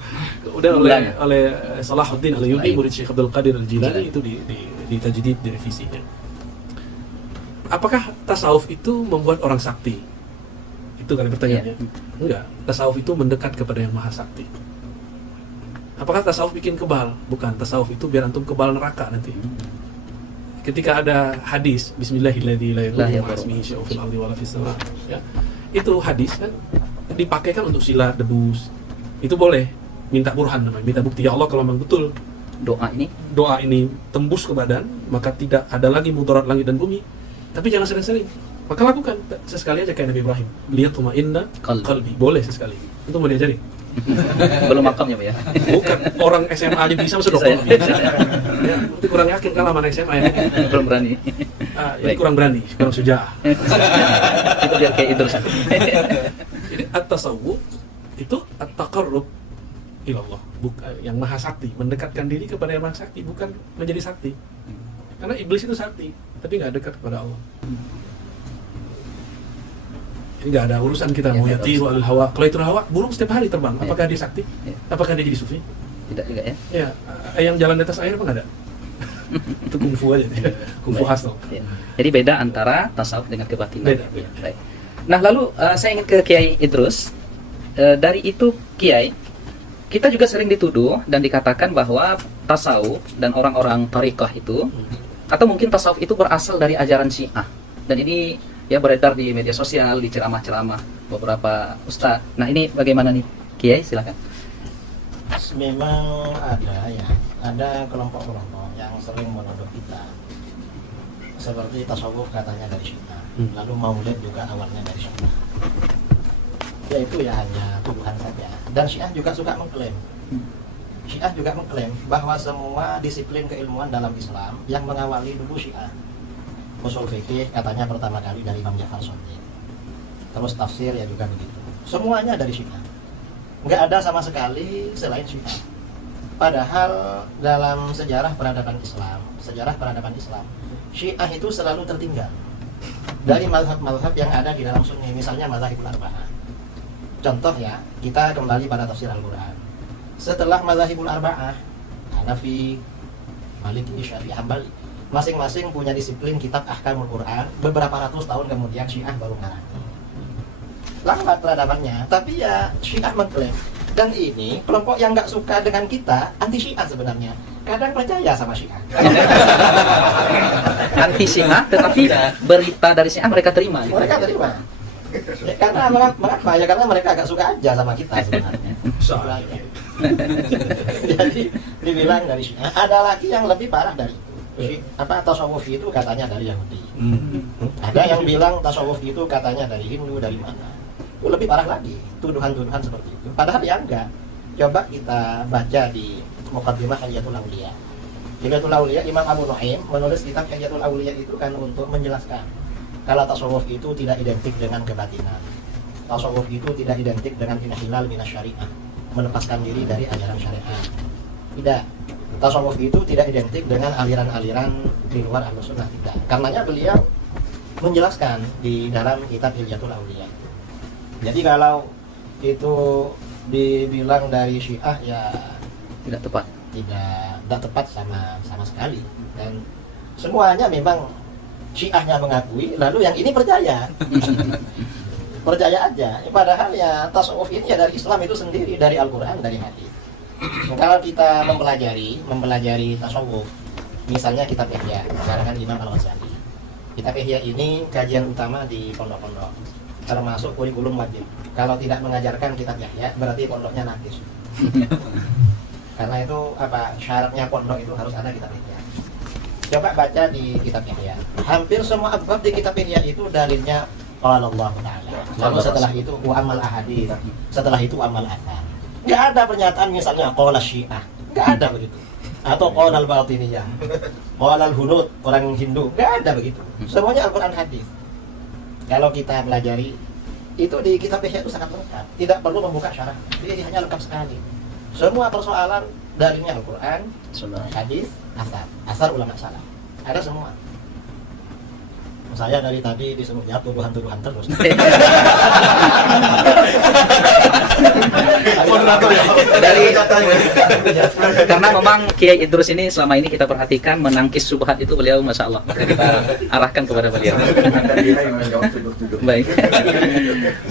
udah oleh Salahuddin Al-Ayyubi, murid Syekh Abdul Qadir Al-Jilani, itu di tajdid, direvisinya. Apakah tasawuf itu membuat orang sakti? Itu kan pertanyaannya. Enggak, tasawuf itu mendekat kepada yang maha sakti. Apakah tasawuf bikin kebal? Bukan, tasawuf itu biar antum kebal neraka nanti. Ketika ada hadis Bismillahirrahmanirrahim, ya, itu hadis kan dipakai kan untuk sila debus. Itu boleh minta burhan namanya, minta bukti, ya Allah kalau memang betul Doa ini tembus ke badan, maka tidak ada lagi mudarat langit dan bumi. Tapi jangan sering-sering. Maka lakukan sesekali aja kayak Nabi Ibrahim. Lihat inna qalbi. Boleh sesekali. Itu mau diajari. belum makamnya Pak ya. Bukan orang SMA aja bisa, masuk dokter bisa. Ya, itu kurang yakin kalau mana SMA ya. Belum berani. Ini kurang berani, kurang sujaah. Itu biar kayak Idrus. Jadi at-tasawuf itu at-taqarrub ilallah, yang maha sakti, mendekatkan diri kepada yang maha sakti, bukan menjadi sakti. Karena iblis itu sakti, tapi nggak dekat kepada Allah. Ini nggak ada urusan kita mau yatiru alil hawa. Kalau itu hawa, burung setiap hari terbang. Apakah dia sakti? Apakah dia jadi sufi? Tidak juga ya. Ya, yang jalan di atas air apa nggak ada? Itu kungfu aja, kungfu khas dong. Ya. Jadi beda antara tasawuf dengan kebatinan. Beda. Baik. Nah lalu saya ingin ke Kiai Idrus. Dari itu Kiai, kita juga sering dituduh dan dikatakan bahwa tasawuf dan orang-orang tariqah itu, atau mungkin tasawuf itu berasal dari ajaran Syiah. Dan ini ya beredar di media sosial, di ceramah-ceramah beberapa ustaz. Nah ini bagaimana nih Kiai, silakan. Memang ada kelompok-kelompok yang sering menuduh kita seperti tasawuf katanya dari Syiah, lalu maulid juga awalnya dari Syiah. Ya itu ya hanya tuduhan saja. Dan Syiah juga suka mengklaim bahwa semua disiplin keilmuan dalam Islam yang mengawali dulu Syiah. Usul fikih katanya pertama kali dari Imam Ja'far Shadiq. Terus tafsir ya juga begitu. Semuanya dari Syiah. Nggak ada sama sekali selain Syiah. Padahal dalam sejarah peradaban Islam, Syiah itu selalu tertinggal dari mazhab-mazhab yang ada di dalam Sunni, misalnya mazhabul arba'ah. Contoh ya, kita kembali pada tafsir Al-Quran. Setelah mazhabul arba'ah, Hanafi, Maliki, Syafi'i, Hambali, masing-masing punya disiplin kitab ahkamul Quran. Beberapa ratus tahun kemudian Syiah baru ngarang. Lambat peradabannya, tapi ya Syiah mengklaim. Dan ini kelompok yang nggak suka dengan kita, anti Syiah sebenarnya. Kadang percaya sama Syiah. Anti Syiah, tetapi berita dari Syiah mereka terima. Mereka terima. Ya, karena mengapa? Ya karena mereka agak suka aja sama kita sebenarnya. Jadi dibilang dari Syiah. Ada lagi yang lebih parah dari tasawuf itu katanya dari Yahudi. Ada yang bilang tasawuf itu katanya dari Hindu, dari mana. Itu lebih parah lagi, tuduhan-tuduhan seperti itu. Padahal ya enggak. Coba kita baca di Muqaddimah Hilyatul Auliya. Hilyatul Auliya, Imam Abu Nu'aim menulis kitab Hilyatul Auliya itu kan untuk menjelaskan kalau tasawuf itu tidak identik dengan kebatinan. Tasawuf itu tidak identik dengan inhilal minas syariah, melepaskan diri dari ajaran syariah. Tidak. Tasawuf itu tidak identik dengan aliran-aliran di luar Ahlussunnah, tidak. Karenanya beliau menjelaskan di dalam kitab Hilyatul Auliya. Jadi kalau itu dibilang dari Syiah ya Tidak tepat. Tidak tepat sama sekali. Dan semuanya memang Syiahnya mengakui, lalu yang ini percaya. Percaya aja. Padahal ya tasawuf ini ya dari Islam itu sendiri, dari Al-Quran, dari hadis. Kalau kita mempelajari tasawuf, misalnya kitab Ihya karangan Imam Al-Ghazali. Kitab Ihya ini kajian utama di pondok-pondok, termasuk kurikulum wajib. Kalau tidak mengajarkan kitab Ihya, berarti pondoknya nakis. Karena itu syaratnya pondok itu harus ada kitab Ihya. Coba baca di kitab Ihya. Hampir semua bab di kitab Ihya itu dalilnya qala Allah Ta'ala. Lalu setelah itu wa amal ahadits, setelah itu amal athar. Nggak ada pernyataan misalnya qala Syiah, nggak ada begitu. Atau qala al-Batiniyah, qala al-Hunud, orang Hindu, nggak ada begitu. Semuanya Al-Quran hadis. Kalau kita pelajari itu di kitab Ihya itu sangat lengkap, tidak perlu membuka syarah. Jadi hanya lengkap sekali. Semua persoalan dalilnya Al-Quran, hadis, asar ulama salaf. Ada semua. Saya dari tadi disuruh jawab tuduhan-tuduhan terus. Moderator ya. Dari karena memang Kiai Idrus ini selama ini kita perhatikan menangkis subhat itu beliau masya Allah, maka kita arahkan kepada beliau. Baik,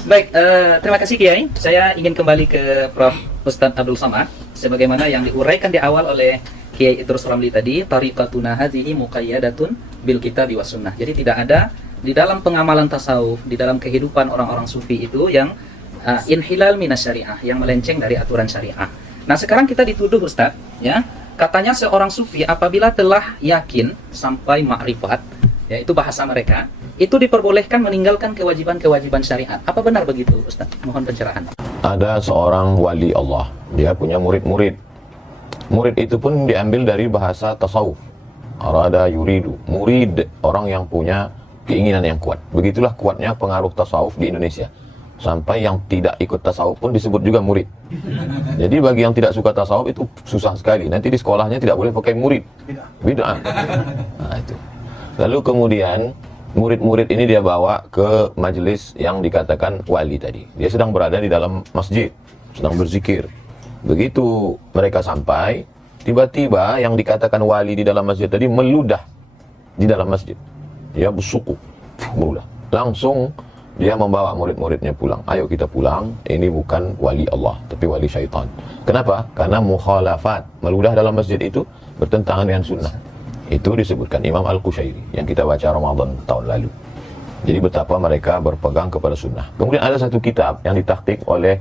baik. Terima kasih Kiai. Saya ingin kembali ke Prof. Ustadz Abdul Somad, sebagaimana yang diuraikan di awal oleh Kiai Idrus Ramli tadi, tariqatuna hadhihi muqayyadatun bil kitabi was sunnah. Jadi tidak ada di dalam pengamalan tasawuf, di dalam kehidupan orang-orang sufi itu yang inhilal minas syariah, yang melenceng dari aturan syariah. Nah, sekarang kita dituduh Ustaz, ya, katanya seorang sufi apabila telah yakin sampai ma'rifat, ya itu bahasa mereka, itu diperbolehkan meninggalkan kewajiban-kewajiban syariat. Apa benar begitu Ustaz? Mohon pencerahan. Ada seorang wali Allah, dia punya murid-murid. Murid itu pun diambil dari bahasa tasawuf. Arada yuridu, murid, orang yang punya keinginan yang kuat. Begitulah kuatnya pengaruh tasawuf di Indonesia. Sampai yang tidak ikut tasawuf pun disebut juga murid. Jadi bagi yang tidak suka tasawuf itu susah sekali. Nanti di sekolahnya tidak boleh pakai murid. Bid'ah. Nah, itu. Lalu kemudian murid-murid ini dia bawa ke majelis yang dikatakan wali tadi. Dia sedang berada di dalam masjid, sedang berzikir. Begitu mereka sampai, tiba-tiba yang dikatakan wali di dalam masjid tadi meludah di dalam masjid. Dia bersuku, meludah. Langsung dia membawa murid-muridnya pulang. Ayo kita pulang, ini bukan wali Allah, tapi wali syaitan. Kenapa? Karena mukhalafat, meludah dalam masjid itu bertentangan dengan sunnah. Itu disebutkan Imam Al-Qushairi yang kita baca Ramadan tahun lalu. Jadi betapa mereka berpegang kepada sunnah. Kemudian ada satu kitab yang ditahqiq oleh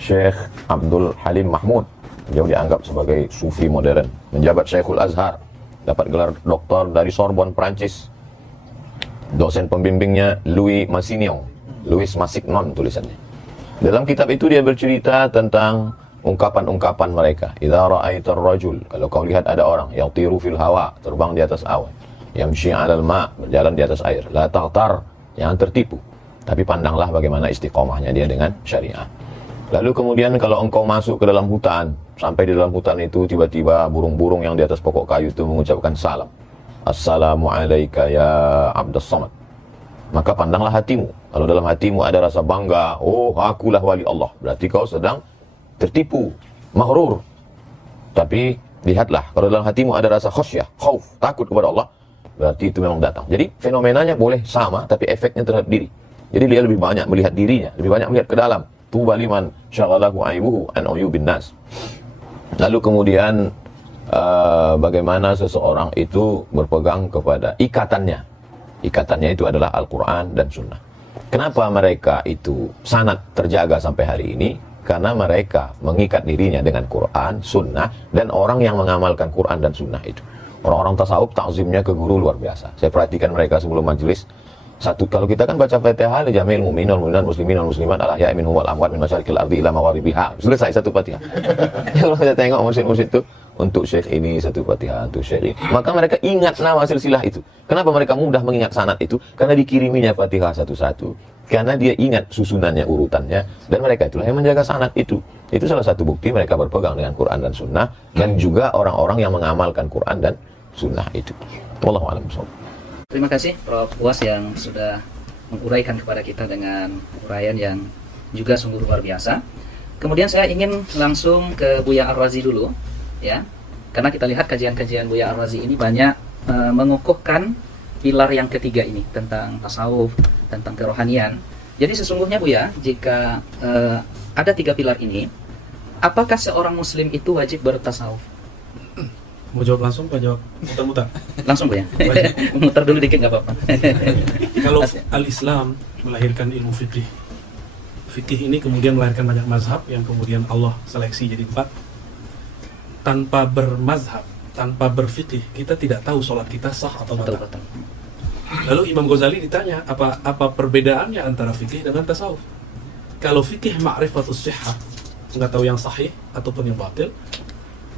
Syekh Abdul Halim Mahmud. Dia dianggap sebagai sufi modern, menjabat Syekhul Azhar, dapat gelar doktor dari Sorbonne, Prancis. Dosen pembimbingnya Louis Massignon tulisannya. Dalam kitab itu dia bercerita tentang ungkapan-ungkapan mereka. Idza ra'aitar rajul, kalau kau lihat ada orang yang tiru fil hawa, terbang di atas awan, yamshi 'alal ma, berjalan di atas air, la taghtar, jangan tertipu, tapi pandanglah bagaimana istiqomahnya dia dengan syariah. Lalu kemudian kalau engkau masuk ke dalam hutan, sampai di dalam hutan itu tiba-tiba burung-burung yang di atas pokok kayu itu mengucapkan salam. Assalamu alayka ya Abdus Somad. Maka pandanglah hatimu. Kalau dalam hatimu ada rasa bangga, oh akulah wali Allah, berarti kau sedang tertipu, maghrur. Tapi lihatlah, kalau dalam hatimu ada rasa khasyah, khauf, takut kepada Allah, berarti itu memang datang. Jadi fenomenanya boleh sama, tapi efeknya terhadap diri. Jadi dia lebih banyak melihat dirinya, lebih banyak melihat ke dalam. Tuba liman syaghalahu aibuhu an uyubin nas. Lalu kemudian bagaimana seseorang itu berpegang kepada ikatannya. Ikatannya itu adalah Al-Quran dan Sunnah. Kenapa mereka itu sangat terjaga sampai hari ini? Karena mereka mengikat dirinya dengan Quran, Sunnah, dan orang yang mengamalkan Quran dan Sunnah itu. Orang-orang tasawuf takzimnya ke guru luar biasa. Saya perhatikan mereka sebelum majelis. Satu, kalau kita kan baca Fatihah, jamil mu'minun mu'minat muslimin wal muslimat ala ya'min huwal amwat min masyarikil ardi ila magharibiha. Selesai satu Fatihah. Kalau kita tengok murid-murid itu, untuk syekh ini satu Fatihah, untuk syekh ini. Maka mereka ingat nama silsilah itu. Kenapa mereka mudah mengingat sanad itu? Karena dikiriminya Fatihah satu-satu. Karena dia ingat susunannya, urutannya, dan mereka itulah yang menjaga sanad itu. Itu salah satu bukti mereka berpegang dengan Quran dan Sunnah, dan juga orang-orang yang mengamalkan Quran dan Sunnah itu. Wallahu a'lam bishawab. Terima kasih Prof. Uwas yang sudah menguraikan kepada kita dengan uraian yang juga sungguh luar biasa. Kemudian saya ingin langsung ke Buya Ar-Razi dulu, ya, karena kita lihat kajian-kajian Buya Ar-Razi ini banyak mengukuhkan pilar yang ketiga ini tentang tasawuf, tentang kerohanian. Jadi sesungguhnya Buya, jika ada tiga pilar ini, apakah seorang muslim itu wajib bertasawuf? Mau jawab langsung, Pak? Jawab muter-muter. Langsung Buya. Muter dulu dikit nggak apa-apa. Kalau al-Islam melahirkan ilmu fikih, fikih ini kemudian melahirkan banyak mazhab yang kemudian Allah seleksi jadi 4. Tanpa bermazhab, tanpa berfikih, kita tidak tahu sholat kita sah atau batal. Lalu Imam Ghazali ditanya, apa perbedaannya antara fikih dengan tasawuf? Kalau fikih ma'rifatus sihhah, nggak tahu yang sahih ataupun yang batil.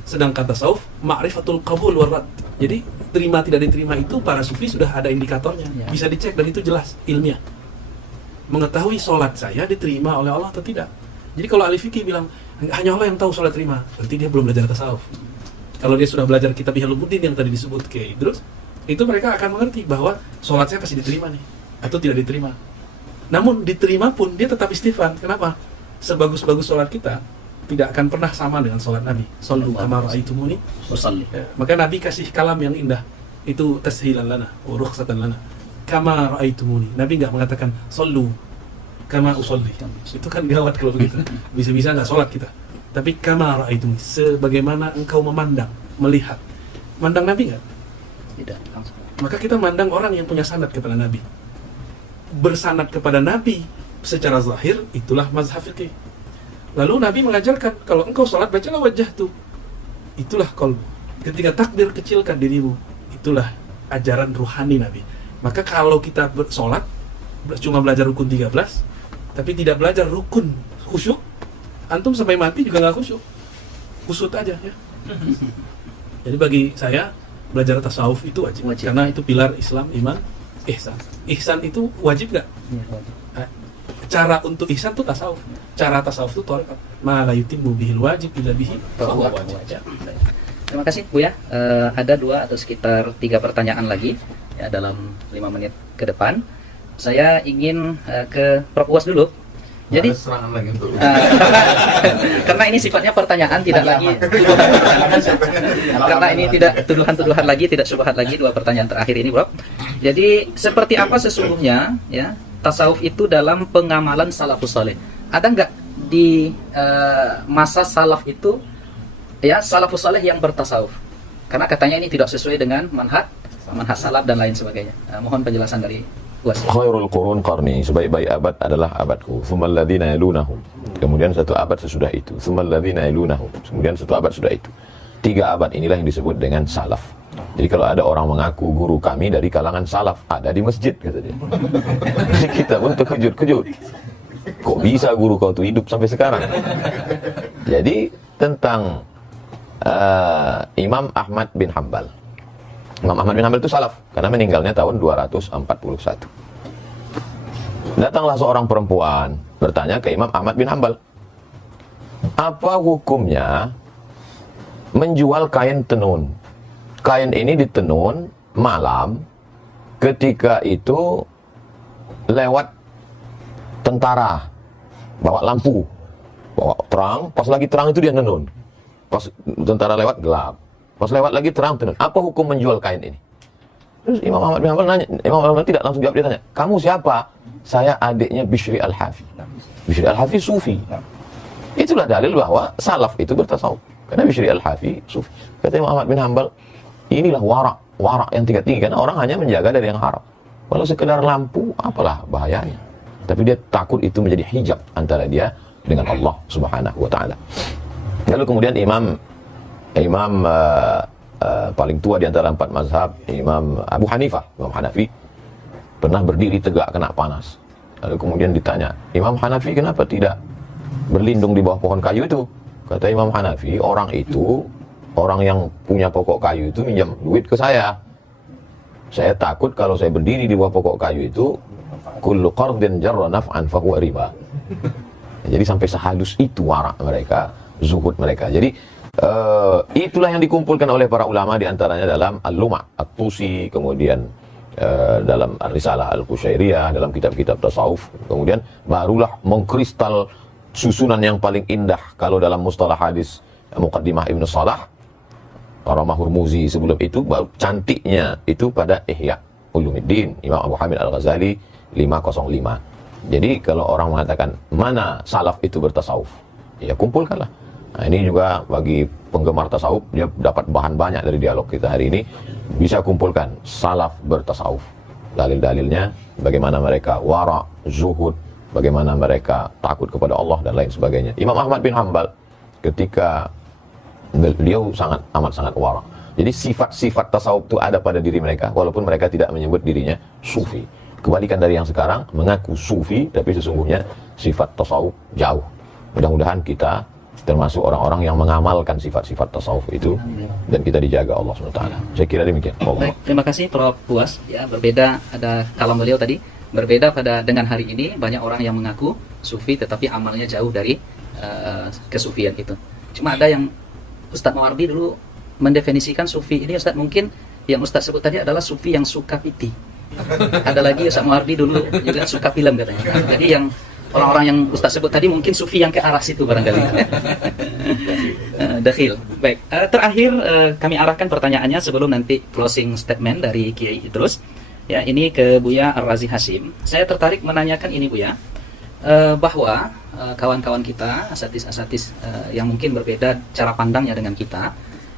Sedangkan tasawuf ma'rifatul qabul war rad. Jadi terima tidak diterima itu para sufi sudah ada indikatornya, bisa dicek dan itu jelas ilmiah. Mengetahui sholat saya diterima oleh Allah atau tidak. Jadi kalau ahli fikih bilang hanya Allah yang tahu sholat terima, berarti dia belum belajar tasawuf. Kalau dia sudah belajar kitab Ihyaluddin yang tadi disebut Kiai Idrus, itu mereka akan mengerti bahwa sholat saya pasti diterima nih atau tidak diterima. Namun diterima pun dia tetap istighfar. Kenapa? sebagus-bagus sholat kita tidak akan pernah sama dengan sholat Nabi. Sallu kama ra'aitumuni Usalli. ya, maka Nabi kasih kalam yang indah, itu tashilan lana wa rukhsatan lana. Kama ra'aitumuni, Nabi nggak mengatakan sallu kama usolli, itu kan gawat kalau begitu, bisa-bisa nggak sholat kita. Tapi kama ra'aitumuni, sebagaimana engkau memandang, melihat. Mandang Nabi nggak? Tidak langsung. Maka kita mandang orang yang punya sanad kepada Nabi, bersanad kepada Nabi secara zahir, itulah mazhab fikih. Lalu Nabi mengajarkan, kalau engkau sholat bacalah wajah tuh, itulah qalbu. Ketika takbir kecilkan dirimu, itulah ajaran ruhani Nabi. Maka kalau kita sholat cuma belajar rukun 13 tapi tidak belajar rukun khusyuk, antum sampai mati juga nggak khusyuk, kusut aja ya. Jadi bagi saya belajar tasawuf itu wajib. Karena itu pilar Islam, iman, ihsan. Ihsan itu wajib nggak? Cara untuk ihsan itu tasawuf. Cara tasawuf itu thariqat. Ma la yutimmu bihil wajib illa bihi fahuwa wajib. Ya. Terima kasih Bu ya. Ada 2 atau sekitar 3 pertanyaan lagi ya dalam 5 menit ke depan. Saya ingin ke Prof Uwas dulu. Jadi Ada serangan lagi untuk karena ini sifatnya pertanyaan, tidak lagi tuduhan. Karena ini tidak tuduhan-tuduhan lagi, tidak syubhat lagi. 2 pertanyaan terakhir ini, Bro. Jadi seperti apa sesungguhnya ya tasawuf itu dalam pengamalan salafus saleh? Ada nggak di masa salaf itu ya salafus saleh yang bertasawuf? Karena katanya ini tidak sesuai dengan manhaj salaf dan lain sebagainya. Mohon penjelasan dari Uwas. Khairul qurun qarni, sebaik-baik abad adalah abadku. Tsummal ladzina yalunahum. Kemudian 1 abad sesudah itu. Tsummal ladzina yalunahum. Kemudian 1 abad sudah itu. 3 abad inilah yang disebut dengan salaf. Jadi kalau ada orang mengaku guru kami dari kalangan salaf, ada di masjid, kata dia. Kita pun terkejut-kejut. Kok bisa guru kau tuh hidup sampai sekarang? Jadi tentang Imam Ahmad bin Hanbal. Imam Ahmad bin Hanbal itu salaf karena meninggalnya tahun 241. Datanglah seorang perempuan bertanya ke Imam Ahmad bin Hanbal, apa hukumnya menjual kain tenun? Kain ini ditenun malam, ketika itu lewat tentara, bawa lampu, bawa terang, pas lagi terang itu dia nenun, pas tentara lewat gelap, pas lewat lagi terang tenun. Apa hukum menjual kain ini? Terus Imam Ahmad bin Hanbal nanya, Imam Ahmad tidak langsung jawab, dia tanya, kamu siapa? Saya adiknya Bishri Al-Hafi. Bishri Al-Hafi sufi. Itulah dalil bahwa salaf itu bertasawuf, karena Bishri Al-Hafi sufi. Kata Imam Ahmad bin Hanbal, inilah warak yang tinggi, karena orang hanya menjaga dari yang haram. Kalau sekedar lampu, apalah bahayanya. Tapi dia takut itu menjadi hijab antara dia dengan Allah Subhanahu wa taala. Lalu kemudian Imam paling tua di antara 4 mazhab, Imam Abu Hanifah, Imam Hanafi, pernah berdiri tegak kena panas. Lalu kemudian ditanya, Imam Hanafi kenapa tidak berlindung di bawah pohon kayu itu? Kata Imam Hanafi, orang yang punya pokok kayu itu minjam duit ke saya. Saya takut kalau saya berdiri di bawah pokok kayu itu, kullu qardin jarra naf'an fahuwa riba. Jadi sampai sehalus itu warak mereka, zuhud mereka. Jadi itulah yang dikumpulkan oleh para ulama, di antaranya dalam Al-Luma' At-Tusi, kemudian dalam Ar-Risalah Al-Qusyairiyah, dalam kitab-kitab tasawuf. Kemudian barulah mengkristal susunan yang paling indah kalau dalam mustalah hadis Muqaddimah Ibnu Salah, Ramah Hurmuzi sebelum itu, baru cantiknya itu pada Ihya Ulumuddin Imam Abu Hamid Al-Ghazali 505. Jadi kalau orang mengatakan mana salaf itu bertasawuf, ya kumpulkanlah. Nah, ini juga bagi penggemar tasawuf, dia dapat bahan banyak dari dialog kita hari ini. Bisa kumpulkan salaf bertasawuf, dalil-dalilnya, bagaimana mereka wara, zuhud, bagaimana mereka takut kepada Allah dan lain sebagainya. Imam Ahmad bin Hanbal ketika beliau amat sangat wara. Jadi sifat-sifat tasawuf itu ada pada diri mereka, walaupun mereka tidak menyebut dirinya sufi. Kebalikan dari yang sekarang, mengaku sufi tapi sesungguhnya sifat tasawuf jauh. Mudah-mudahan kita termasuk orang-orang yang mengamalkan sifat-sifat tasawuf itu dan kita dijaga Allah SWT. Saya kira demikian. Baik, terima kasih Prof Uwas. Ya, berbeda ada kalam beliau tadi, berbeda dengan hari ini banyak orang yang mengaku sufi tetapi amalnya jauh dari kesufian itu. Cuma ada yang Ustadz Mawardi dulu mendefinisikan sufi ini, Ustadz, mungkin yang Ustadz sebut tadi adalah sufi yang suka piti. Ada lagi Ustadz Mawardi dulu juga suka film katanya. Jadi yang Orang-orang yang Ustaz sebut tadi mungkin sufi yang ke arah situ barangkali. Dakhil. Baik, terakhir kami arahkan pertanyaannya sebelum nanti closing statement dari Kiai Idrus. Ya, ini ke Buya Ar-Razi Hashim. Saya tertarik menanyakan ini Buya, bahwa kawan-kawan kita, asatis-asatis yang mungkin berbeda cara pandangnya dengan kita,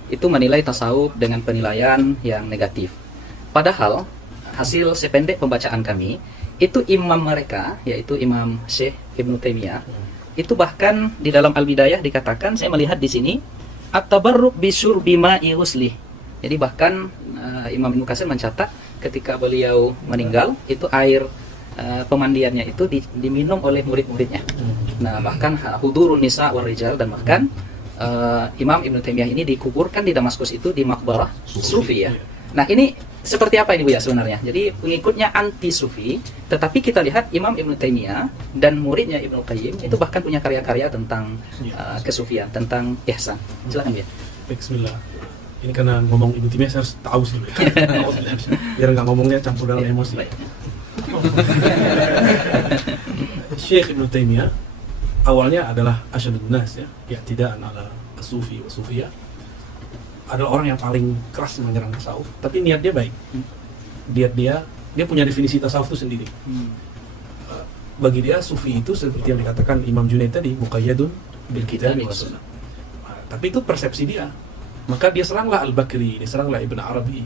itu menilai tasawuf dengan penilaian yang negatif. Padahal hasil sependek pembacaan kami, itu imam mereka, yaitu Imam Syekh Ibnu Taimiyah, itu bahkan di dalam Al-Bidayah dikatakan, saya melihat di sini, at-tabarruk bisyurbi ma'i ghuslih. Jadi bahkan Imam Ibnu Katsir mencatat ketika beliau meninggal, itu air pemandiannya itu diminum oleh murid-muridnya. Nah, bahkan hudurun nisa wal rijal, dan bahkan Imam Ibnu Taimiyah ini dikuburkan di Damaskus itu di makbarah Sufi ya. Nah, ini seperti apa ini Bu ya sebenarnya? Jadi pengikutnya anti Sufi, tetapi kita lihat Imam Ibnu Taimiyah dan muridnya Ibnu Qayyim itu bahkan punya karya-karya tentang kesufian, tentang ihsan. Silakan Bu ya. Bismillah. Ini karena ngomong Ibnu Taimiyah saya harus tahu sih. Biar nggak ngomongnya campur dalam emosi. Syekh Ibnu Taimiyah awalnya adalah asyadun nas ya, i'tidaan ala sufi wa sufiyah. Adalah orang yang paling keras menyerang tasawuf, tapi niat dia baik. Dia punya definisi tasawuf itu sendiri. Bagi dia sufi itu seperti yang dikatakan Imam Junaid tadi, muqayyadun bil kitab was sunnah. Tapi itu persepsi dia. Maka dia seranglah Al-Bakri, dia seranglah Ibn Arabi,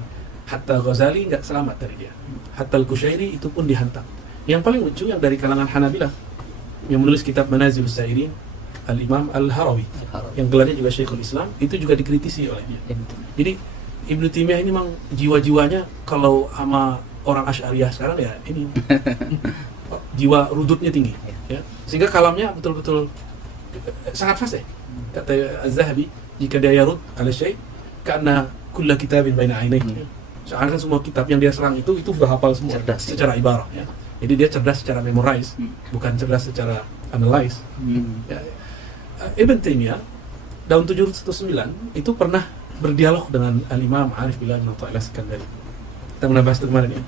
hatta Ghazali nggak selamat dari dia. Hatta Al-Kushairi itu pun dihantam. Yang paling lucu yang dari kalangan Hanabilah yang menulis kitab Manazilus Sairin, Al-Imam Al-Harawi, yang gelarnya juga Syekhul Islam, itu juga dikritisi oleh dia. Jadi Ibnu Taimiyah ini memang jiwa-jiwanya kalau sama orang Asy'ariyah sekarang ya ini jiwa rudutnya tinggi ya. Sehingga kalamnya betul-betul sangat fasih. Kata Az-Zahabi, jika dia yarud ala syai' karena kulla kitabin baina ainaihi. Seakan semua kitab yang dia serang itu sudah hafal semua secara ibarah ya. Jadi dia cerdas secara memorize, bukan cerdas secara analyze. Ya. Ibn Taimiyah tahun 709 itu pernah berdialog dengan Al-Imam Arif Billah bin Athaillah Sekandari. Kita pernah bahas itu kemarin ya.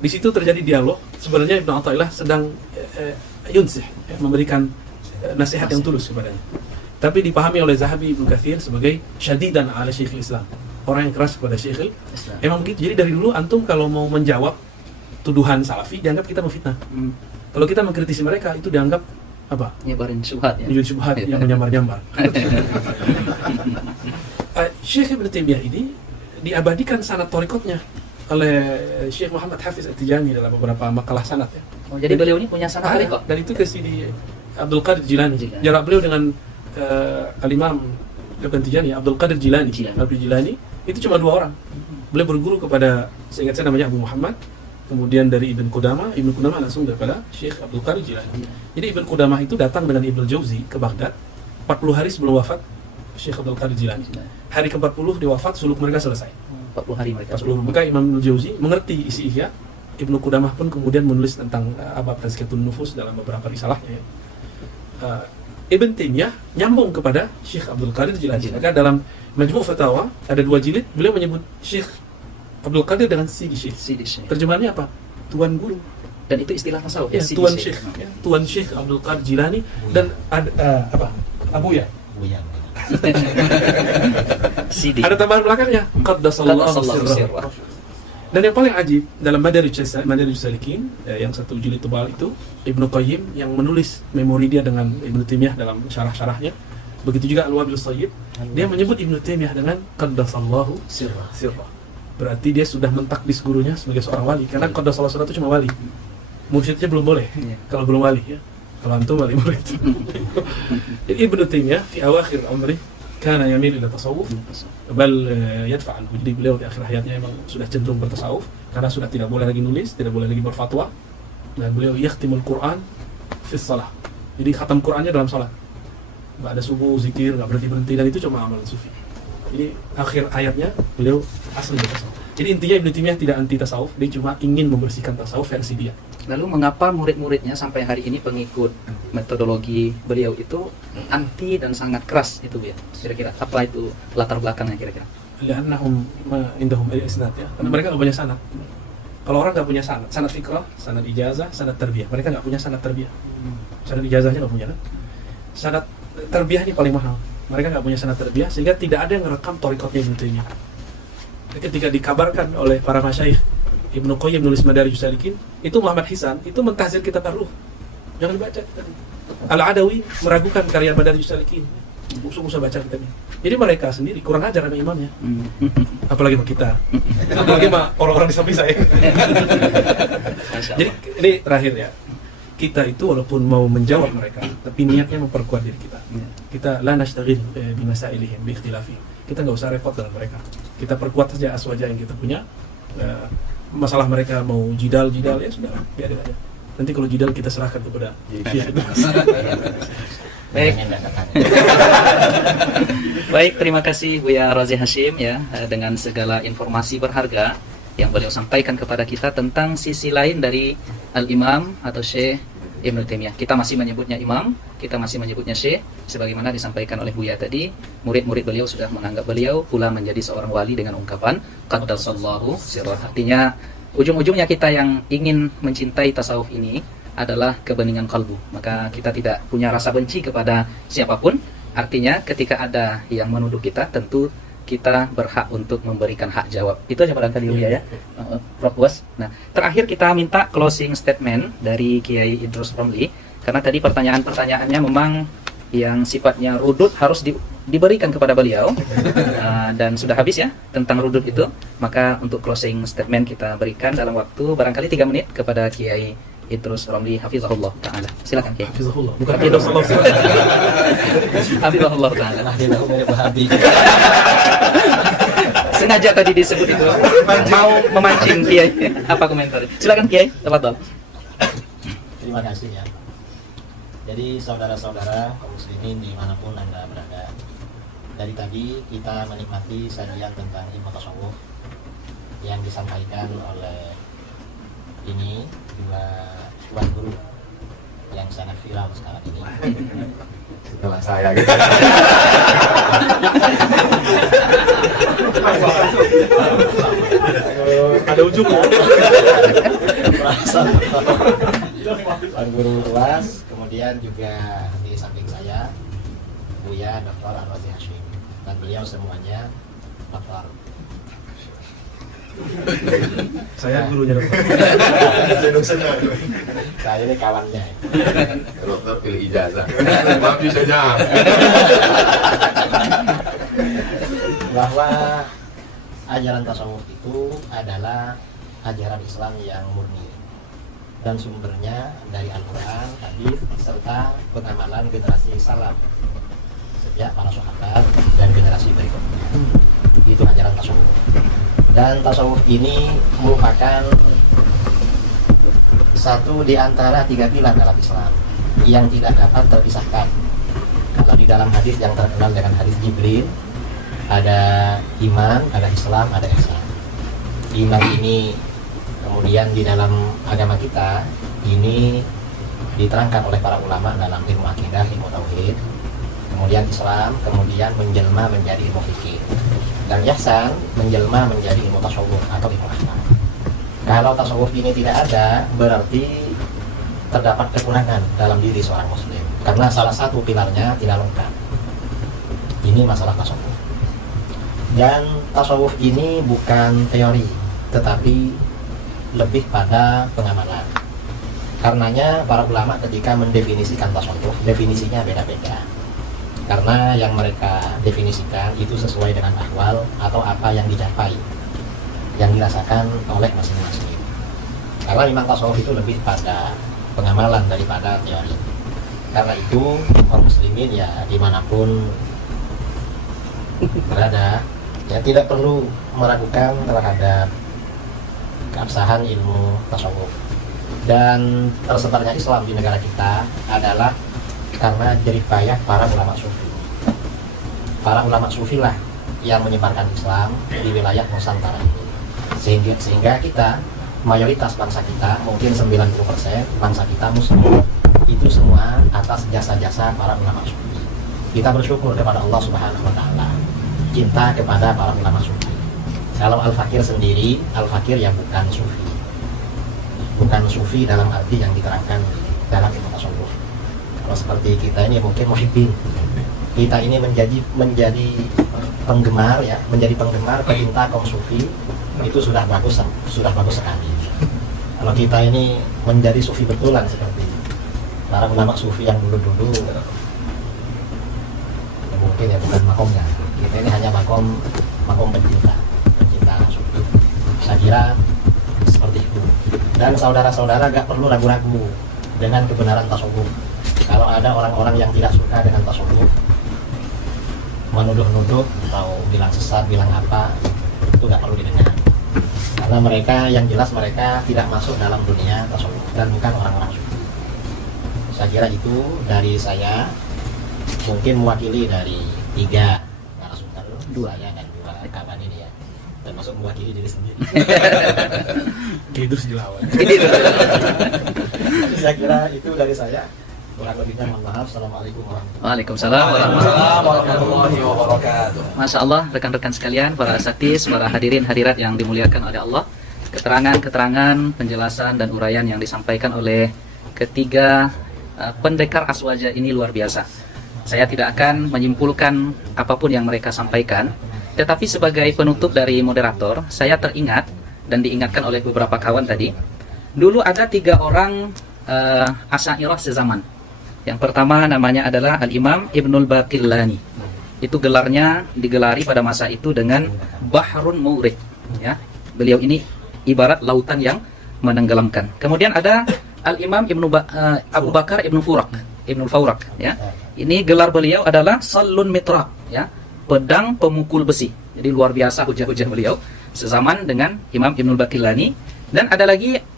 Di situ terjadi dialog. Sebenarnya Ibn Athaillah sedang yunsih, memberikan nasihat yang tulus kepadanya. Tapi dipahami oleh Zahabi Ibnu Katsir sebagai syadidan ala Syekhul Islam, orang yang keras kepada Syekhul Islam. Emang begitu. Jadi dari dulu antum kalau mau menjawab tuduhan salafi dianggap kita memfitnah. Kalau kita mengkritisi mereka itu dianggap apa? Nyebarin syubhat ya. Menjadi syubhat yang menyamar-nyamar. Syekh Ibnu Taimiyah ini diabadikan sanad thariqatnya oleh Syekh Muhammad Hafiz At-Tijani dalam beberapa makalah sanad ya. Oh, jadi beliau ini punya sanad thariqat. Dan itu ke sini Abdul Qadir Jilani. Jarak beliau dengan Al-Imam Ibn Tijani, Abdul Qadir Jilani. Abdul Jilani itu cuma 2 orang. Beliau berguru kepada, seingat saya namanya Abu Muhammad, kemudian dari Ibn Qudamah langsung daripada Syekh Abdul Qadir Jilani. Jadi Ibn Qudamah itu datang dengan Ibn Jauzi ke Baghdad 40 hari sebelum wafat Syekh Abdul Qadir Jilani. Hari ke-40 dia wafat, suluk mereka selesai. 40 hari mereka. 40. Maka Imam Ibn Jauzi mengerti isi Ihya. Ibn Qudamah pun kemudian menulis tentang Abab Tazkiyatun Nufus dalam beberapa risalahnya ya. Ibn Taimiyah nyambung kepada Syekh Abdul Qadir Jilani. Maka dalam Majmu' Fatawa ada 2 jilid, beliau menyebut Syekh Abdul Qadir dengan Sidi Syekh. Terjemahannya apa? Tuan guru. Dan itu istilah tasawuf ya, Tuan Syekh. Ya, Tuan Syekh Abdul Qadir Jilani dan apa? Abuya. Sidi. Ada tambahan belakangnya. Qaddasallahu sirrah. Dan yang paling ajib dalam Madarijus Salikin yang 1 jilid tebal itu, Ibnu Qayyim yang menulis memori dia dengan Ibnu Taimiyah dalam syarah-syarahnya. Begitu juga Al-Wabil Thayyib, dia menyebut Ibnu Taimiyah dengan Qaddasallahu sirrah. Berarti dia sudah mentakdis gurunya sebagai seorang wali, karena Qaddasallahu sirrah itu cuma wali. Mursyidnya belum boleh kalau belum wali ya. Kalau antum wali murid. Jadi Ibnu Taimiyah fi awakhir umri kana yamil ila tasawuf bal yadfa anhu. Jadi beliau di akhir hayatnya memang sudah cenderung bertasawuf karena sudah tidak boleh lagi nulis, tidak boleh lagi berfatwa, dan beliau yakhtimul Quran fi shalah. Jadi khatam Qurannya dalam salat. Enggak ada subuh, zikir, enggak berhenti-berhenti, dan itu cuma amalan sufi. Jadi akhir hayatnya beliau asli bertasawuf. Jadi intinya Ibnu Taimiyah tidak anti tasawuf, dia cuma ingin membersihkan tasawuf versi dia. Lalu mengapa murid-muridnya sampai hari ini pengikut metodologi beliau itu anti dan sangat keras itu ya? Kira-kira apa itu latar belakangnya kira-kira? Li'annahum ma indahum al-isnad ya. Karena mereka enggak punya sanad. Kalau orang nggak punya sanad fikrah, sanad ijazah, sanad tarbiyah, mereka nggak punya sanad tarbiyah. Sanad ijazahnya nggak punya kan? Sanad tarbiyah ini paling mahal. Mereka nggak punya sanad tarbiyah sehingga tidak ada yang merekam thariqatnya Ibnu Taimiyah. Ketika dikabarkan oleh para masyayikh, Ibnu Qayyim nulis Madarijus Salikin, itu Muhammad Hisan itu mentahzir kitab Ar-Ruh. Jangan dibaca. Al-Adawi meragukan karya Madarijus Salikin. Usah baca kitabnya. Jadi mereka sendiri kurang ajar sama imamnya. Apalagi sama kita. Apalagi sama orang-orang di samping saya. Jadi ini terakhir ya. Kita itu walaupun mau menjawab mereka, tapi niatnya memperkuat diri kita. Kita la nastaghil bimasailihim bi ikhtilafi. Kita nggak usah repot dengan mereka. Kita perkuat saja aswaja yang kita punya. Masalah mereka mau jidal ya sudah, biarin aja. Nanti kalau jidal kita serahkan kepada pihak itu. Baik. Baik, terima kasih Buya Razi Hashim ya, dengan segala informasi berharga yang beliau sampaikan kepada kita tentang sisi lain dari Al-Imam atau Syekh Ibnu Taimiyah. Kita masih menyebutnya imam, kita masih menyebutnya syekh, sebagaimana disampaikan oleh Buya tadi. Murid-murid beliau sudah menganggap beliau pula menjadi seorang wali dengan ungkapan qaddasallahu sirrah. Artinya ujung-ujungnya kita yang ingin mencintai tasawuf ini adalah kebeningan kalbu. Maka kita tidak punya rasa benci kepada siapapun. Artinya ketika ada yang menuduh kita, tentu kita berhak untuk memberikan hak jawab. Itu aja barangkali ya, Prof. Buas. Nah, terakhir kita minta closing statement dari Kiai Idrus Romli, karena tadi pertanyaan-pertanyaannya memang yang sifatnya rudud harus diberikan kepada beliau. Dan sudah habis ya tentang rudud itu. Maka untuk closing statement kita berikan dalam waktu barangkali 3 menit kepada Kiai Idrus Romli hafizahullah taala. Silakan Kiai. Hafizahullah, bukan hafizahullah. Hafizahullah taala. Hafizahullah mirip Wahabi. Sengaja tadi disebut itu mau memancing Kiai. Apa komentar? Silakan Kiai, tafadhol. Terima kasih ya. Jadi saudara-saudara kaum muslimin dimanapun Anda berada, dari tadi kita menikmati sajian tentang ilmu tasawuf yang disampaikan oleh ini dua tuan guru yang sangat viral sekarang ini. Setelah saya gitu. Ada ujungnya. Tuan guru luas, kemudian juga di samping saya Buya Dr. Ar-Razi Hashim, dan beliau semuanya doktor. Saya gurunya dokter. Saya ini kawannya. Dokter pilih ijazah. Maaf saja. Bahwa ajaran tasawuf itu adalah ajaran Islam yang murni dan sumbernya dari Al-Quran, hadis, serta pengamalan generasi salaf sejak para sahabat dan generasi berikutnya. Itu ajaran tasawuf. Dan tasawuf ini merupakan satu di antara 3 pilar dalam Islam yang tidak dapat terpisahkan. Kalau di dalam hadis yang terkenal dengan hadis Jibril, ada iman, ada Islam, ada ihsan. Iman ini kemudian di dalam agama kita ini diterangkan oleh para ulama dalam ilmu akidah, ilmu tauhid. Kemudian Islam, kemudian menjelma menjadi ilmu fikih. Dan ihsan menjelma menjadi ilmu tasawuf atau ilmu akhlak. Kalau tasawuf ini tidak ada, berarti terdapat kekurangan dalam diri seorang muslim, karena salah satu pilarnya tidak lengkap. Ini masalah tasawuf. Dan tasawuf ini bukan teori, tetapi lebih pada pengamalan. Karenanya para ulama ketika mendefinisikan tasawuf, definisinya beda-beda. Karena yang mereka definisikan itu sesuai dengan ahwal atau apa yang dicapai, yang dirasakan oleh masing-masing. Karena memang tasawuf itu lebih pada pengamalan daripada teori. Karena itu orang muslimin ya dimanapun berada, ya tidak perlu meragukan terhadap keabsahan ilmu tasawuf. Dan tersebarnya Islam di negara kita adalah karena jerih payah para ulama sufi. Para ulama sufi lah yang menyebarkan Islam di wilayah Nusantara ini. Sehingga kita, mayoritas bangsa kita, mungkin 90% bangsa kita muslim, itu semua atas jasa-jasa para ulama sufi. Kita bersyukur kepada Allah Subhanahu wa taala. Cinta kepada para ulama sufi. Kalau Al-Fakir sendiri, Al-Fakir ya bukan sufi, bukan sufi dalam arti yang diterangkan dalam ilmu tasawuf. Kalau seperti kita ini mungkin muhibbin, kita ini menjadi penggemar ya, menjadi penggemar pecinta kaum sufi, itu sudah bagus sekali. Kalau kita ini menjadi sufi betulan seperti para ulama sufi yang dulu mungkin ya bukan makomnya, kita ini hanya makom pencinta sufi. Saya kira seperti itu. Dan saudara-saudara gak perlu ragu-ragu dengan kebenaran tasawuf. Kalau ada orang-orang yang tidak suka dengan tasawuf, menuduh-nuduh atau bilang sesat, bilang apa, itu gak perlu didengar. Karena mereka yang jelas mereka tidak masuk dalam dunia tasawuf dan bukan orang-orang sufi. Saya kira itu dari saya, mungkin mewakili dari 3 narasumber, 2 saya dan 2 kawan ini ya, termasuk mewakili diri sendiri. Itu dilawan. Saya kira itu dari saya. Kurang lebihnya mohon maaf. Assalamualaikum Waalaikumsalam warahmatullahi wabarakatuh. Masya Allah, rekan-rekan sekalian, para satis, para hadirin hadirat yang dimuliakan oleh Allah, keterangan-keterangan, penjelasan dan uraian yang disampaikan oleh ketiga pendekar aswaja ini luar biasa. Saya tidak akan menyimpulkan apapun yang mereka sampaikan, tetapi sebagai penutup dari moderator, saya teringat dan diingatkan oleh beberapa kawan tadi, dulu ada 3 orang Asy'ariyah sezaman. Yang pertama namanya adalah Al-Imam Ibnul Baqillani. Itu gelarnya digelari pada masa itu dengan Bahrun Mawrid, ya. Beliau ini ibarat lautan yang menenggelamkan. Kemudian ada Al-Imam Abu Bakar Ibnu Fawrak, ya. Ini gelar beliau adalah Sallun Mitraq, ya, pedang pemukul besi. Jadi luar biasa hujah-hujah beliau sezaman dengan Imam Ibnul Baqillani. Dan ada lagi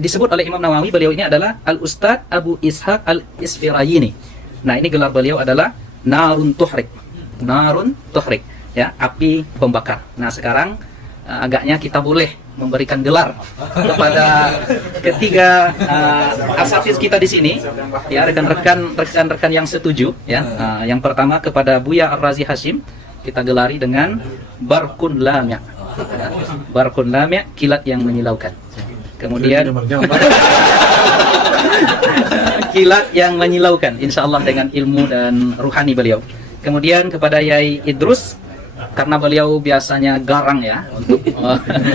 disebut oleh Imam Nawawi, beliau ini adalah Al-Ustadz Abu Ishaq Al-Isfirayini. Nah, ini gelar beliau adalah Narun Tuhrik, ya, api pembakar. Nah, sekarang agaknya kita boleh memberikan gelar kepada ketiga asatidz kita di sini, ya, rekan-rekan yang setuju, ya. Yang pertama kepada Buya Ar-Razi Hashim kita gelari dengan Barqun Lami', Barqun Lami', kilat yang menyilaukan. Kemudian kilat yang menyilaukan, insya Allah dengan ilmu dan ruhani beliau. Kemudian kepada Yai Idrus, karena beliau biasanya garang ya untuk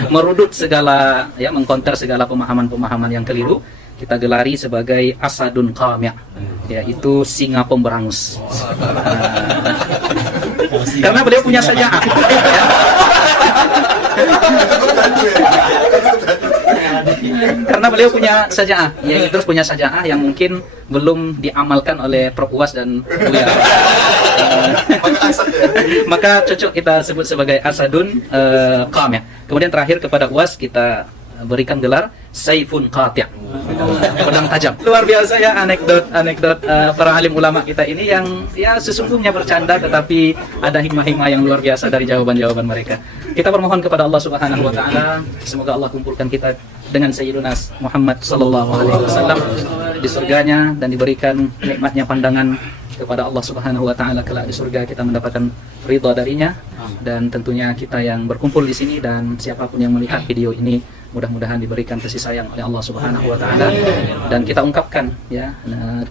merudut segala, ya, mengkonter segala pemahaman-pemahaman yang keliru, kita gelari sebagai Asadun Qami', yaitu singa pemberangus. Karena beliau punya saja'ah. Karena beliau punya saja'ah, yang terus punya saja'ah yang mungkin belum diamalkan oleh Prof Uwas dan Buya. Maka cocok kita sebut sebagai Asadun Qami'. Kemudian terakhir kepada Uwas kita berikan gelar Saifun Qati', pedang tajam. Luar biasa ya anekdot para alim ulama kita ini yang ya sesungguhnya bercanda, tetapi ada hikmah-hikmah yang luar biasa dari jawaban-jawaban mereka. Kita bermohon kepada Allah Subhanahu wa taala, semoga Allah kumpulkan kita dengan Sayyiduna Muhammad sallallahu alaihi wasallam di surganya dan diberikan nikmatnya pandangan kepada Allah Subhanahu wa taala kelak di surga, kita mendapatkan ridha darinya. Dan tentunya kita yang berkumpul di sini dan siapapun yang melihat video ini mudah-mudahan diberikan kasih sayang oleh Allah Subhanahu wa taala, dan kita ungkapkan ya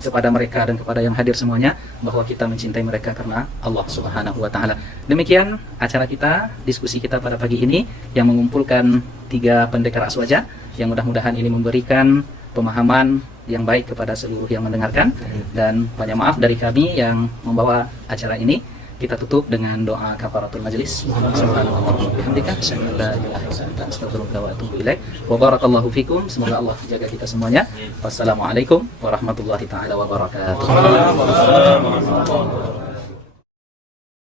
kepada mereka dan kepada yang hadir semuanya bahwa kita mencintai mereka karena Allah Subhanahu wa taala. Demikian acara kita, diskusi kita pada pagi ini yang mengumpulkan 3 pendekar aswaja, yang mudah-mudahan ini memberikan pemahaman yang baik kepada seluruh yang mendengarkan. Dan banyak maaf dari kami yang membawa acara ini. Kita tutup dengan doa kafaratul majelis. Subhanallah wa bihamdika, asyhadu an la ilaha illa anta, astaghfiruka wa atubu ilaik. Wa barakallahu fikum. Semoga Allah jaga kita semuanya. Wassalamualaikum warahmatullahi taala wabarakatuh.